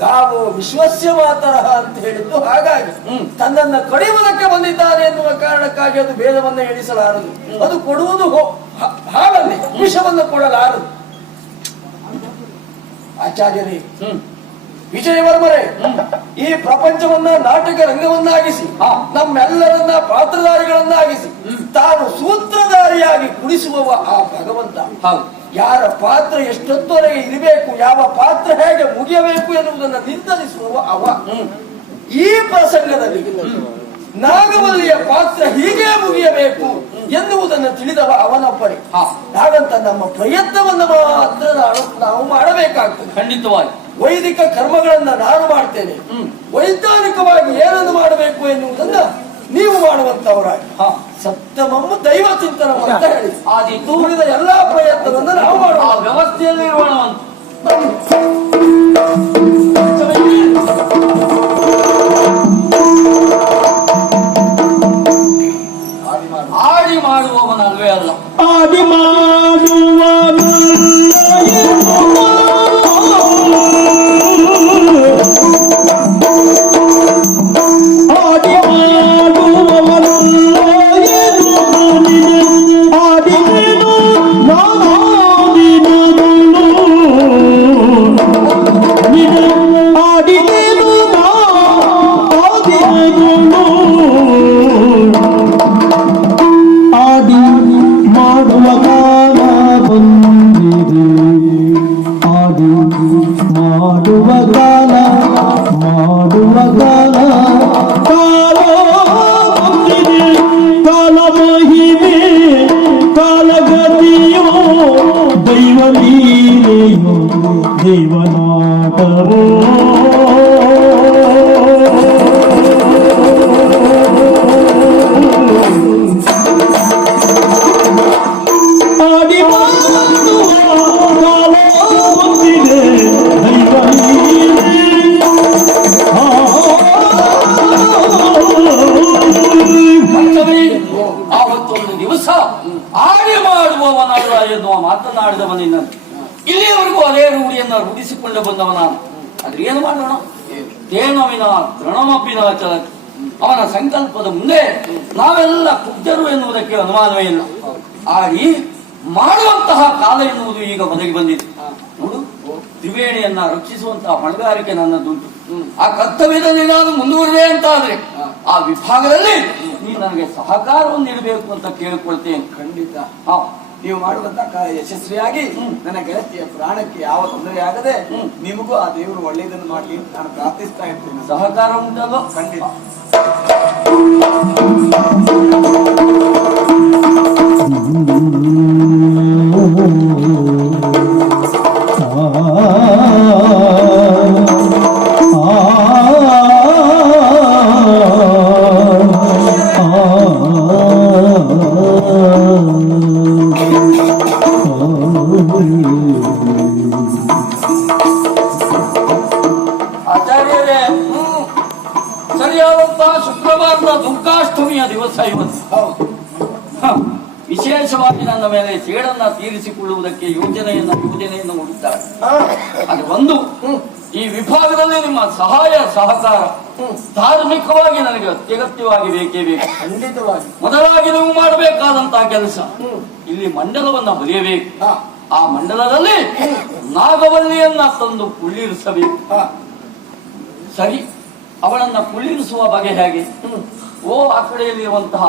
ಗಾವೋ ವಿಶ್ವಸ್ಯ ಮಾತರಹ ಅಂತ ಹೇಳಿದ್ದು ಹಾಗಾಗಿ ತನ್ನನ್ನ ಕಡಿಯುವುದಕ್ಕೆ ಬಂದಿದ್ದಾನೆ ಎನ್ನುವ ಕಾರಣಕ್ಕಾಗಿ ಅದು ಭೇದವನ್ನು ಎಣಿಸಲಾರದು. ಅದು ಕೊಡುವುದು ಹಾಲನ್ನೇ, ವಿಷವನ್ನು ಕೊಡಲಾರದು. ಆಚಾರ್ಯರೇ, ವಿಜಯವರ್ಮರೇ, ಈ ಪ್ರಪಂಚವನ್ನ ನಾಟಕ ರಂಗವನ್ನಾಗಿಸಿ ನಮ್ಮೆಲ್ಲರನ್ನ ಪಾತ್ರಧಾರಿಗಳನ್ನಾಗಿಸಿ ತಾನು ಸೂತ್ರಧಾರಿಯಾಗಿ ಕುಡಿಸುವವ ಆ ಭಗವಂತ. ಯಾರ ಪಾತ್ರ ಎಷ್ಟೊತ್ತವರೆಗೆ ಇರಬೇಕು, ಯಾವ ಪಾತ್ರ ಹೇಗೆ ಮುಗಿಯಬೇಕು ಎನ್ನುವುದನ್ನು ನಿರ್ಧರಿಸುವವ ಅವ. ಈ ಪ್ರಸಂಗದಲ್ಲಿ ನಾಗವಲ್ಲಿಯ ಪಾತ್ರ ಹೀಗೆ ಮುಗಿಯಬೇಕು ಎನ್ನುವುದನ್ನು ತಿಳಿದವ ಅವನೊಬ್ಬನೇ. ಹಾಗಂತ ನಮ್ಮ ಪ್ರಯತ್ನವನ್ನು ಮಾತ್ರ ನಾವು ಮಾಡಬೇಕಾಗ್ತದೆ. ಖಂಡಿತವಾಗಿ ವೈದಿಕ ಕರ್ಮಗಳನ್ನ ನಾನು ಮಾಡ್ತೇನೆ, ವೈಜ್ಞಾನಿಕವಾಗಿ ಏನನ್ನು ಮಾಡಬೇಕು ಎನ್ನುವುದನ್ನ ನೀವು ಮಾಡುವಂತವರಾಗಿ ಸಪ್ತಮಮ್ಮ ದೈವ ಚಿಂತನ ಅಂತ ಹೇಳಿ ಆದೀತು. ಉಳಿದ ಎಲ್ಲಾ ಪ್ರಯತ್ನವನ್ನು ನಾವು ಮಾಡುವ ವ್ಯವಸ್ಥೆಯಲ್ಲಿ ಇರೋಣ. ಆಡಿ ಮಾಡುವವನಲ್ವೇ ಅಲ್ಲ, ಆಡಿ ಮಾಡುವನು ಮಾಡುವ ಕಾಲ ಬಂದು ಆವತ್ತೊಂದು ದಿವಸ ಆಡಿ ಮಾಡುವವನಲ್ಲ ಎನ್ನುವ ಮಾತನಾಡಿದವನಿನ್ನ ಇಲ್ಲಿಯವರೆಗೂ ಅದೇ ರೂಢಿಯನ್ನು ರೂಢಿಸಿಕೊಂಡು ಬಂದವ ನಾನು. ಆದ್ರೆ ಏನು ಮಾಡೋಣ? ತೇನವಿನ ತೃಣಮಪ್ಪಿನ ಚಲ ಅವನ ಸಂಕಲ್ಪದ ಮುಂದೆ ನಾವೆಲ್ಲ ಕುಬ್ಜರು ಎನ್ನುವುದಕ್ಕೆ ಅನುಮಾನವೇ ಇಲ್ಲ. ಆಡಿ ಮಾಡುವಂತಹ ಕಾಲ ಎನ್ನುವುದು ಈಗ ಒದಗಿ ಬಂದಿದೆ. ನೋಡು, ತ್ರಿವೇಣಿಯನ್ನ ರಕ್ಷಿಸುವಂತಹ ಹೊಣೆಗಾರಿಕೆ ನನ್ನದುಂಟು. ಆ ಕರ್ತವ್ಯದಲ್ಲಿ ನಾನು ಮುಂದುವರಿದೆ ಅಂತ ಆದ್ರೆ ಆ ವಿಭಾಗದಲ್ಲಿ ನೀನು ನನಗೆ ಸಹಕಾರವನ್ನು ನೀಡಬೇಕು ಅಂತ ಕೇಳಿಕೊಳ್ತೇನೆ. ಖಂಡಿತ. ಹಾ, ನೀವು ಮಾಡುವಂತ ಕಾರ್ಯ ಯಶಸ್ವಿಯಾಗಿ ನನ್ನ ಗೆಳತಿಯ ಪ್ರಾಣಕ್ಕೆ ಯಾವ ತೊಂದರೆ ಆಗದೆ ನಿಮಗೂ ಆ ದೇವರು ಒಳ್ಳೆಯದನ್ನು ಮಾಡಲಿ ನಾನು ಪ್ರಾರ್ಥಿಸ್ತಾ ಇರ್ತೇನೆ. ಸಹಕಾರ ಉಂಟಲ್ವ? ಖಂಡಿತ. ಆಚಾರ್ಯರೇ, ಸರಿಯಾದಂತಹ ಶುಕ್ರವಾರದ ದುರ್ಗಾಷ್ಟಮಿಯ ದಿವಸ ಇವತ್ತು. ವಿಶೇಷವಾಗಿ ನನ್ನ ಮೇಲೆ ಸೇಡನ್ನ ತೀರಿಸಿಕೊಳ್ಳುವುದಕ್ಕೆ ಯೋಜನೆಯನ್ನು ಹುಡುಕ್ತಾರೆ. ಅದು ಒಂದು, ಈ ವಿಭಾಗದಲ್ಲಿ ನಿಮ್ಮ ಸಹಾಯ ಸಹಕಾರ ಧಾರ್ಮಿಕವಾಗಿ ನನಗೆ ಅತ್ಯಗತ್ಯವಾಗಿ ಬೇಕೇ ಬೇಕು. ಖಂಡಿತವಾಗಿ. ಮೊದಲಾಗಿ ನೀವು ಮಾಡಬೇಕಾದಂತಹ ಕೆಲಸ, ಇಲ್ಲಿ ಮಂಡಲವನ್ನ ಬರೆಯಬೇಕು. ಆ ಮಂಡಲದಲ್ಲಿ ನಾಗವಲ್ಲಿಯನ್ನ ತಂದು ಕುಳ್ಳಿರಿಸಬೇಕು. ಸರಿ, ಅವಳನ್ನ ಕುಳ್ಳಿರಿಸುವ ಬಗೆ ಹೇಗೆ? ಆ ಕಡೆಯಲ್ಲಿರುವಂತಹ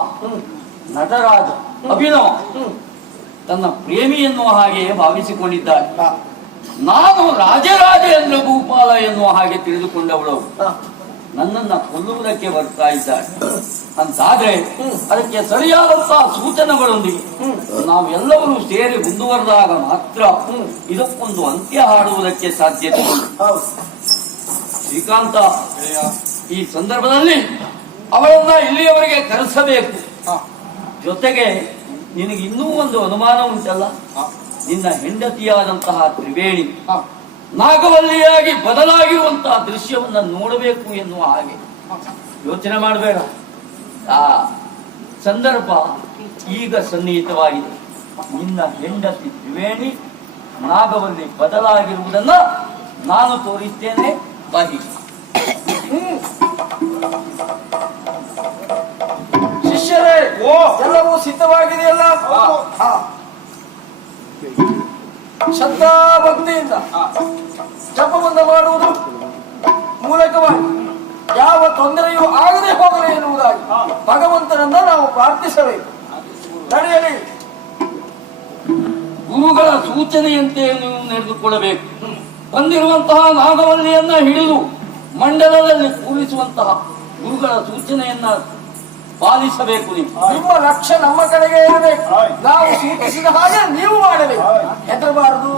ನಟರಾಜ ಅಭಿನವ ತನ್ನ ಪ್ರೇಮಿ ಎನ್ನುವ ಹಾಗೆಯೇ ಭಾವಿಸಿಕೊಂಡಿದ್ದಾರೆ. ನಾನು ರಾಜರಾಜೇಂದ್ರ ಭೂಪಾಲ ಎನ್ನುವ ಹಾಗೆ ತಿಳಿದುಕೊಂಡವಳು ನನ್ನನ್ನ ಕೊಲ್ಲುವುದಕ್ಕೆ ಬರ್ತಾ ಇದ್ದಾರೆ ಅಂತಾದ್ರೆ ಅದಕ್ಕೆ ಸರಿಯಾದಂತಹ ಸೂಚನೆಗಳೊಂದಿಗೆ ನಾವೆಲ್ಲರೂ ಸೇರಿ ಮುಂದುವರೆದಾಗ ಮಾತ್ರ ಇದಕ್ಕೊಂದು ಅಂತ್ಯ ಹಾಡುವುದಕ್ಕೆ ಸಾಧ್ಯತೆ ಉಂಟು. ಶ್ರೀಕಾಂತ, ಈ ಸಂದರ್ಭದಲ್ಲಿ ಅವಳನ್ನ ಇಲ್ಲಿಯವರೆಗೆ ಕರೆಸಬೇಕು. ಜೊತೆಗೆ ನಿನಗೆ ಇನ್ನೂ ಒಂದು ಅನುಮಾನ ಉಂಟಲ್ಲ, ನಿನ್ನ ಹೆಂಡತಿಯಾದಂತಹ ತ್ರಿವೇಣಿ ನಾಗವಲ್ಲಿಯಾಗಿ ಬದಲಾಗಿರುವಂತಹ ದೃಶ್ಯವನ್ನ ನೋಡಬೇಕು ಎನ್ನುವ ಹಾಗೆ ಯೋಚನೆ ಮಾಡಬೇಡ. ಆ ಸಂದರ್ಭ ಈಗ ಸನ್ನಿಹಿತವಾಗಿದೆ. ನಿನ್ನ ಹೆಂಡತಿ ತ್ರಿವೇಣಿ ನಾಗವಲ್ಲಿ ಬದಲಾಗಿರುವುದನ್ನ ನಾನು ತೋರಿಸ್ತೇನೆ. ಬಾಹಿ ಶಿಷ್ಯರೇ, ಎಲ್ಲವೂ ಸಿದ್ಧವಾಗಿದೆಯಲ್ಲ? ಶ್ರದ್ಧಾ ಭಕ್ತಿಯಿಂದ ಜಪವನ್ನು ಮಾಡುವುದು ಮೂಲಕವಾಗಿ ಯಾವ ತೊಂದರೆಯೂ ಆಗದೆ ಹೋಗಲಿ ಎನ್ನುವುದಾಗಿ ಭಗವಂತನನ್ನ ನಾವು ಪ್ರಾರ್ಥಿಸಬೇಕು. ನಡೆಯಲಿ. ಗುರುಗಳ ಸೂಚನೆಯಂತೆ ನೀವು ನಡೆದುಕೊಳ್ಳಬೇಕು. ಬಂದಿರುವಂತಹ ನಾಗವಲ್ಲಿಯನ್ನ ಹಿಡಿದು ಮಂಡಲದಲ್ಲಿ ಕೂರಿಸುವಂತಹ ಗುರುಗಳ ಸೂಚನೆಯನ್ನ ಪಾಲಿಸಬೇಕು. ನಿಮ್ಮ ಲಕ್ಷ್ಯ ನಮ್ಮ ಕಡೆಗೆ ಇರಬೇಕು. ನಾವು ಸೂಚಿಸಿದ ಹಾಗೆ ನೀವು ಮಾಡಬೇಕು, ಹೆದರಬಾರದು.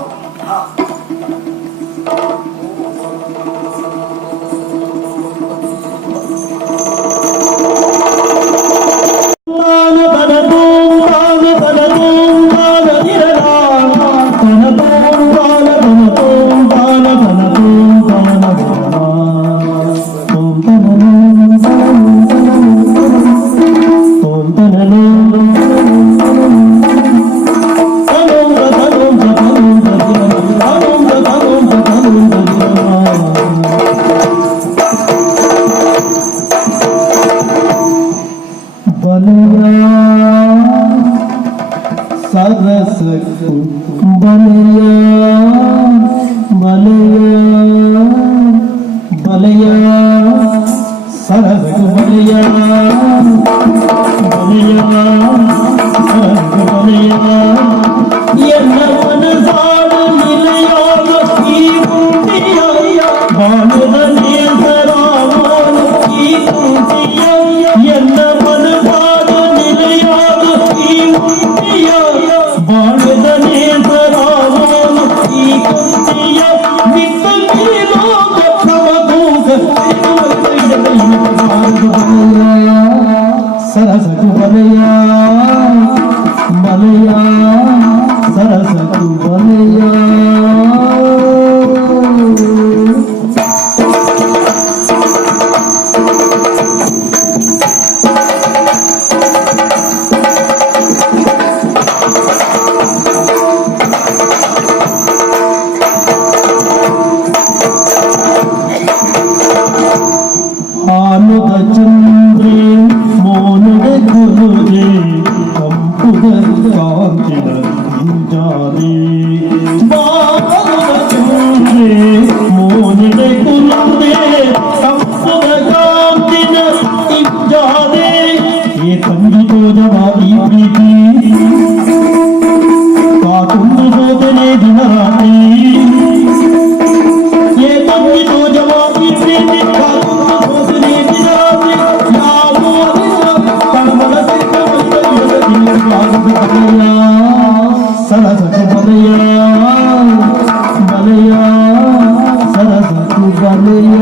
ಪೂಜೆ ಕಂಪುದ ಕಾಂತಿನ ಜಾರಿ ಬಾಬನ ಪೂಜೆ ಮೋನಿಡೆ ಕುಲುಂದೆ ಕಂಪುದ ಕಾಂತಿನ ಜಾರಿ ಏ ತಂಗಿತೋ ಜವಾಬಿ ಪ್ರೀತಿ ಕಾತುಂದು ಸೋದನೆ ದಿನ ರಾತ್ರಿ ಏ ತಂಗಿತೋ ಜವಾಬಿ ಪ್ರೀತಿ ಕಾತುಂದು ಸೋದನೆ ದಿನ ರಾತ್ರಿ ಸರಸಕು ಬಲೆಯ ಬಲೆಯ ಸರಸಕು ಬಲೆಯ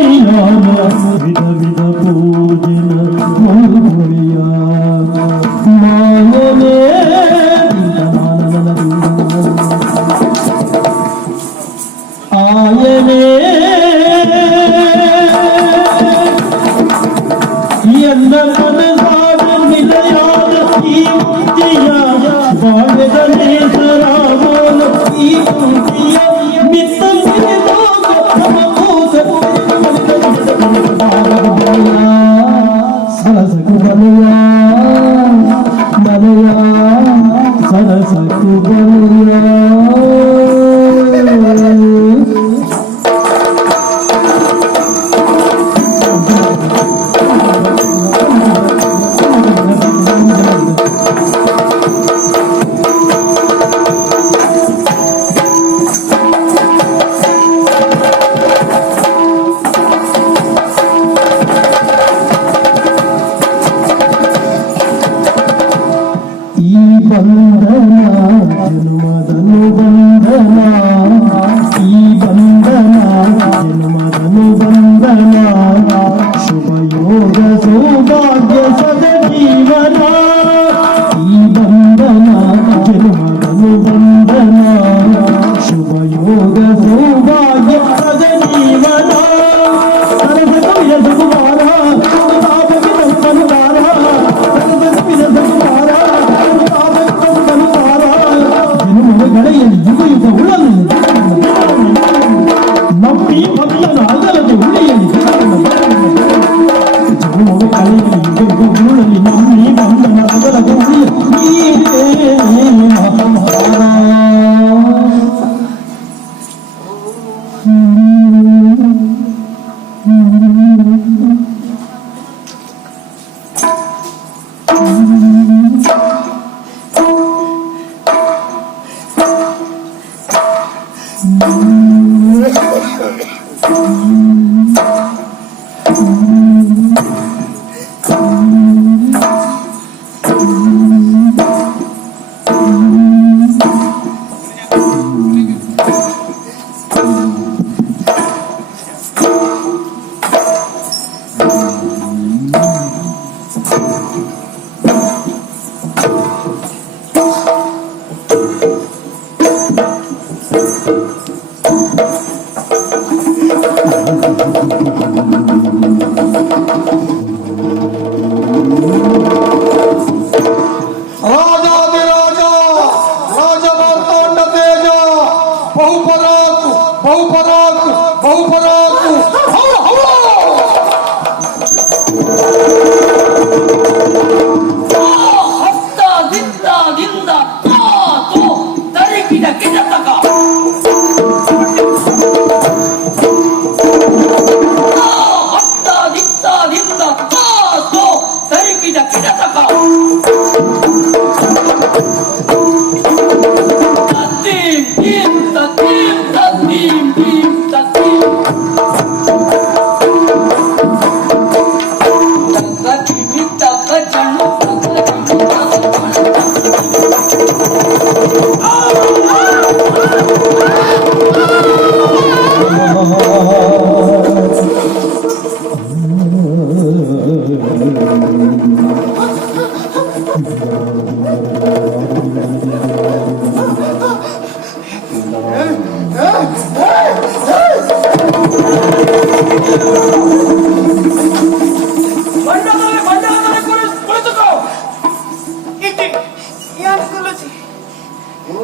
ವಿಧ ವಿಧ ಪೂಜನ ಮರುಭೂಮಿಯ ಮಾಯನೇ ಆಯನೇ ಎಲ್ಲ ಮನಸಾದ ನಿಲಯಾದ ಈ ಮುಕ್ತಿಯ ಬಾಳ್ಯದ ನೇಸರಾಗೋಲ ಈ ಮುಕ್ತಿಯ ಮಿತ್ತ ಸರಸಕು ಬಲೆಯ ಬಲೆಯ ಸರಸಕು ಬಲೆಯ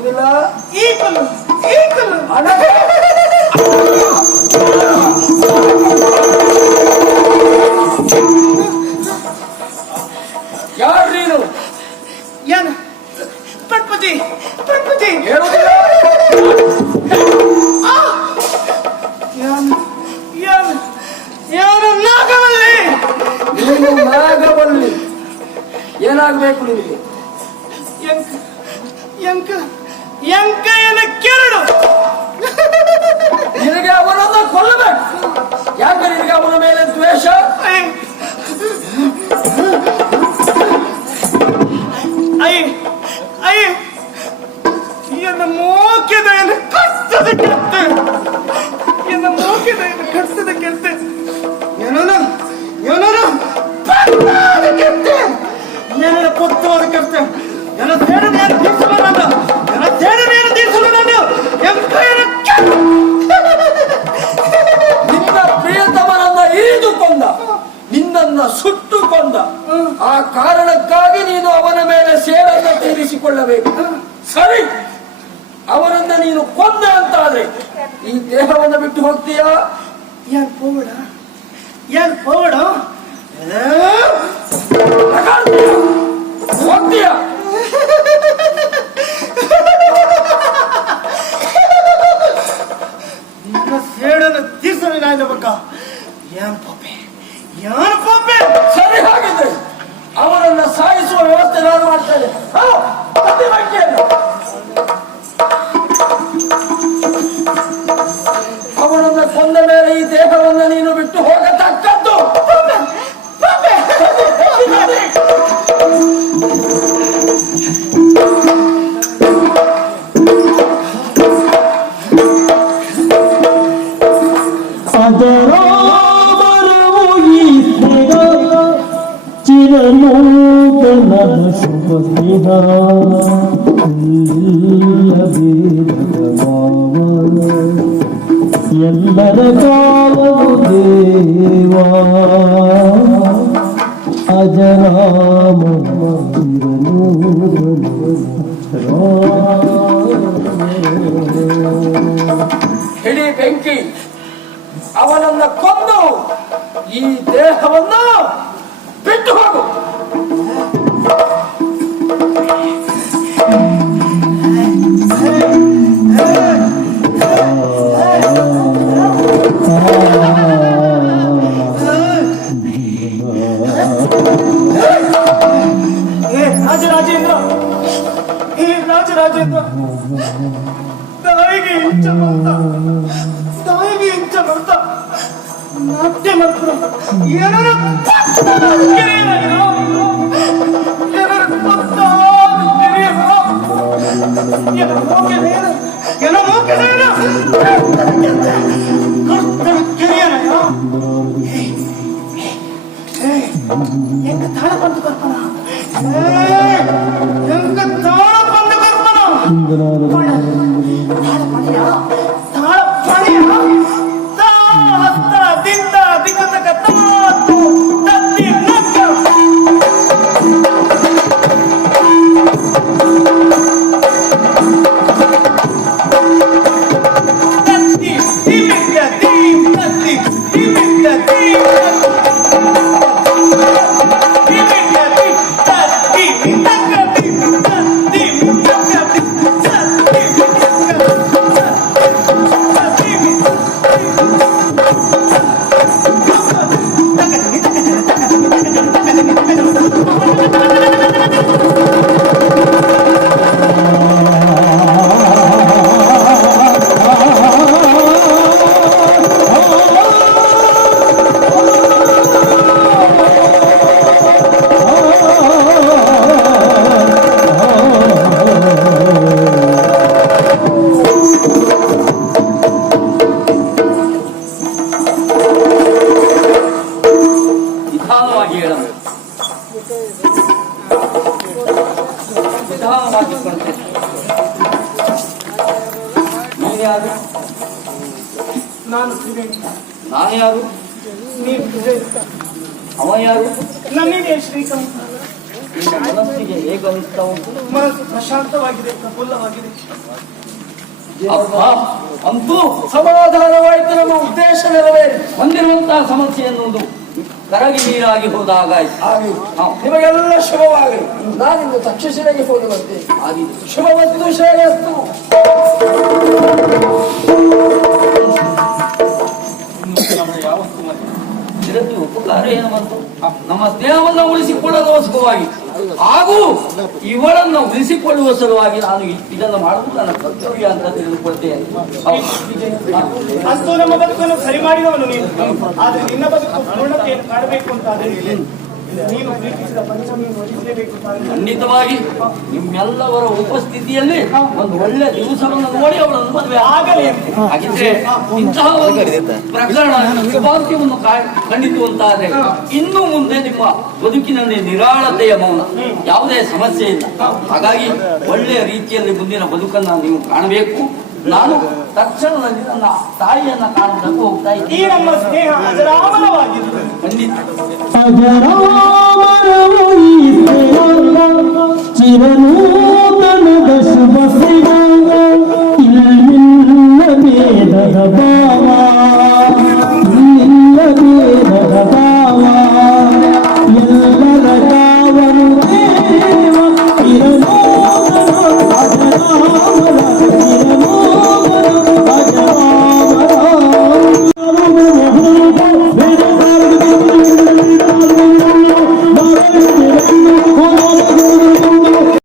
ಹೇಳುವುದಿಲ್ಲ. ಈ ಕಲ್ಲು ಹಣ ಯಾರು ನೀನು? ಏನ್ ಪಟ್ಪತಿ ಹೇಳುವುದಿಲ್ಲ. ಏನು ನಾಗವಲ್ಲಿ ನೀನು ನಾಗವಲ್ಲಿ. ಏನಾಗಬೇಕು ನಿನಗೆ? ಎಂಕಯ್ಯನ ಕೆರಡು. ನಿನಗೆ ಅವನನ್ನು ಕೊಲ್ಲಬೇಕು. ಯಾಕೆ ನಿನಗೆ ಅವನ ಮೇಲೆ ದ್ವೇಷ? ಎನ್ನ ಮೋಕೆದೆಯನ್ನು ಕಷ್ಟದ ಕೆತ್ತೆ ನನ್ನ ಪುತ್ತವಾದ ಕೆತ್ತೆ ನನ್ನ ಸೇಡನೆಯನ್ನು ತೀರಿಸಲು ನಾನು ಎಂಕಯ್ಯನ ನಿನ್ನ ಪ್ರಿಯತಮನನ್ನ ಇರಿದು ಕೊಂದ, ನಿನ್ನನ್ನ ಸುಟ್ಟುಕೊಂದ. ಆ ಕಾರಣಕ್ಕಾಗಿ ನೀನು ಅವನ ಮೇಲೆ ಸೇಡನ್ನು ತೀರಿಸಿಕೊಳ್ಳಬೇಕು. ಸರಿ, ಅವನನ್ನ ನೀನು ಕೊಂದ ಅಂತಾದ್ರೆ ಈ ದೇಹವನ್ನು ಬಿಟ್ಟು ಹೋಗ್ತೀಯಾ? ಏನ್ ಪೋಡ ಹೋಗ್ತೀಯಾ? ನಿನ್ನ ಸೇಡನ್ನು ತೀರ್ಸಲು ನಾನು ಬೇಕಾ? ಏನ್ ಪಾಪೆ ಸರಿ, ಹಾಗಿದ್ರೆ ಅವನನ್ನ ಸಾಯಿಸುವ ವ್ಯವಸ್ಥೆ ನಾನು ಮಾಡ್ತೇನೆ. ಅವನನ್ನ ಕೊಂದ ಮೇಲೆ ಈ ದೇಹವನ್ನು ನೀನು ಬಿಟ್ಟು ಹೋಗತಕ್ಕದ್ದು. ಅದರಾಮರವು ಈ ಸ್ನೇಹ ಚಿರನೂತನ ಶುಭ ಸ್ನೇಹ ಎಲ್ಲರ ಕಾಲವು ದೇವಾ ಅಜರಾಮ ಹಿಡಿ ಬೆಂಕಿ, ಅವನನ್ನ ಕೊಂದು ಈ ದೇಹವನ್ನು ಬಿಟ್ಟು ಹೋಗು. ರಾಜರಾಜೇಂದ್ರ ತಾಯಿಗೆ ಇಂಚ ಬರ್ತ ನಾಟ್ಯ ಮಾಡ್ತಾರೆ. ಏನಾರ ತಾಳ ಬಂದು ಕಲ್ಪನ ನಾನು ಯಾರು? ನೀನು ಅವ ಯಾರು? ನನ್ನಿದೆ ಶ್ರೀಕಾಂತ್. ನಿಮ್ಮ ಮನಸ್ಸಿಗೆ ಹೇಗೆ ಅನಿಸ್ತಾ ಉಂಟು? ಮನಸ್ಸು ಪ್ರಶಾಂತವಾಗಿದೆ, ಪ್ರಫುಲ್ಲವಾಗಿದೆ. ಅಪ್ಪ, ಅಂತೂ ಸಮಾಧಾನವಾಯಿತು, ನಮ್ಮ ಉದ್ದೇಶ ನೆರವೇರಿ ಹೊಂದಿರುವಂತಹ ಸಮಸ್ಯೆ ಎನ್ನುವುದು ಕರಗಿ ನೀರಾಗಿ ಹೋದಾಗ ಆಗಿ ನಿಮಗೆಲ್ಲ ಶುಭವಾಗಲಿ. ನಾನಿಂದು ತಕ್ಷಶಿಲೆಗೆ ಹೋಗುವಂತೆ ಶುಭವಸ್ತು ಶ್ರೇಯಸ್ತು. ಇದಕ್ಕೆ ಉಪಕಾರ ಏನು ಬಂತು? ನಮ್ಮ ಸ್ನೇಹವನ್ನು ಉಳಿಸಿಕೊಳ್ಳುವ ಸಲುವಾಗಿ ಹಾಗೂ ಇವಳನ್ನು ಉಳಿಸಿಕೊಳ್ಳುವ ಸಲುವಾಗಿ ನಾನು ಇದನ್ನು ಮಾಡುವುದು ನನ್ನ ಕರ್ತವ್ಯ ಅಂತ ತಿಳಿದುಕೊಳ್ತೇನೆ. ಅಂತೂ ನಮ್ಮ ಬದುಕನ್ನು ಸರಿ ಮಾಡಿದವನು ನೀನು. ಆದ್ರೆ ನಿನ್ನ ಬದುಕು ಪೂರ್ಣತೆಯನ್ನು ಕಾಣಬೇಕು ಅಂತಾದ್ರೆ ನೀನು ಪ್ರೀತಿಸಿದ ಪಂಚಮಿಯನ್ನು ವಹಿಸಲೇಬೇಕು. ಖಂಡಿತವಾಗಿ ನಿಮ್ಮೆಲ್ಲವರ ಉಪಸ್ಥಿತಿಯಲ್ಲಿ ಒಂದು ಒಳ್ಳೆ ದಿವಸವನ್ನು ನೋಡಿ ಅವಳನ್ನು ಮದುವೆ ಆಗಲಿ. ಹಾಗಿದ್ರೆ ಇಂತಹ ಒಂದು ಪ್ರಕರಣ ಸೌಭಾಗ್ಯವನ್ನು ಖಂಡಿಸುವಂತಾದ್ರೆ ಇನ್ನು ಮುಂದೆ ನಿಮ್ಮ ಬದುಕಿನಲ್ಲಿ ನಿರಾಳತೆಯ ಮೌನ, ಯಾವುದೇ ಸಮಸ್ಯೆ ಇಲ್ಲ. ಹಾಗಾಗಿ ಒಳ್ಳೆಯ ರೀತಿಯಲ್ಲಿ ಮುಂದಿನ ಬದುಕನ್ನು ನೀವು ಕಾಣಬೇಕು. ನಾನು ತಕ್ಷಣದಲ್ಲಿ ನನ್ನ ತಾಯಿಯನ್ನ ಕಾಣುವುದಕ್ಕೆ ಹೋಗ್ತಾ ಈ ಇದ್ದೀನಿ. ನಮ್ಮ ಸ್ನೇಹ ಅಜರಾಮರವಾಗಿರುತ್ತದೆ. ಖಂಡಿತ ಅಜರಾಮರವೋ ಈ ಸ್ನೇಹ ಚಿರನೂತನ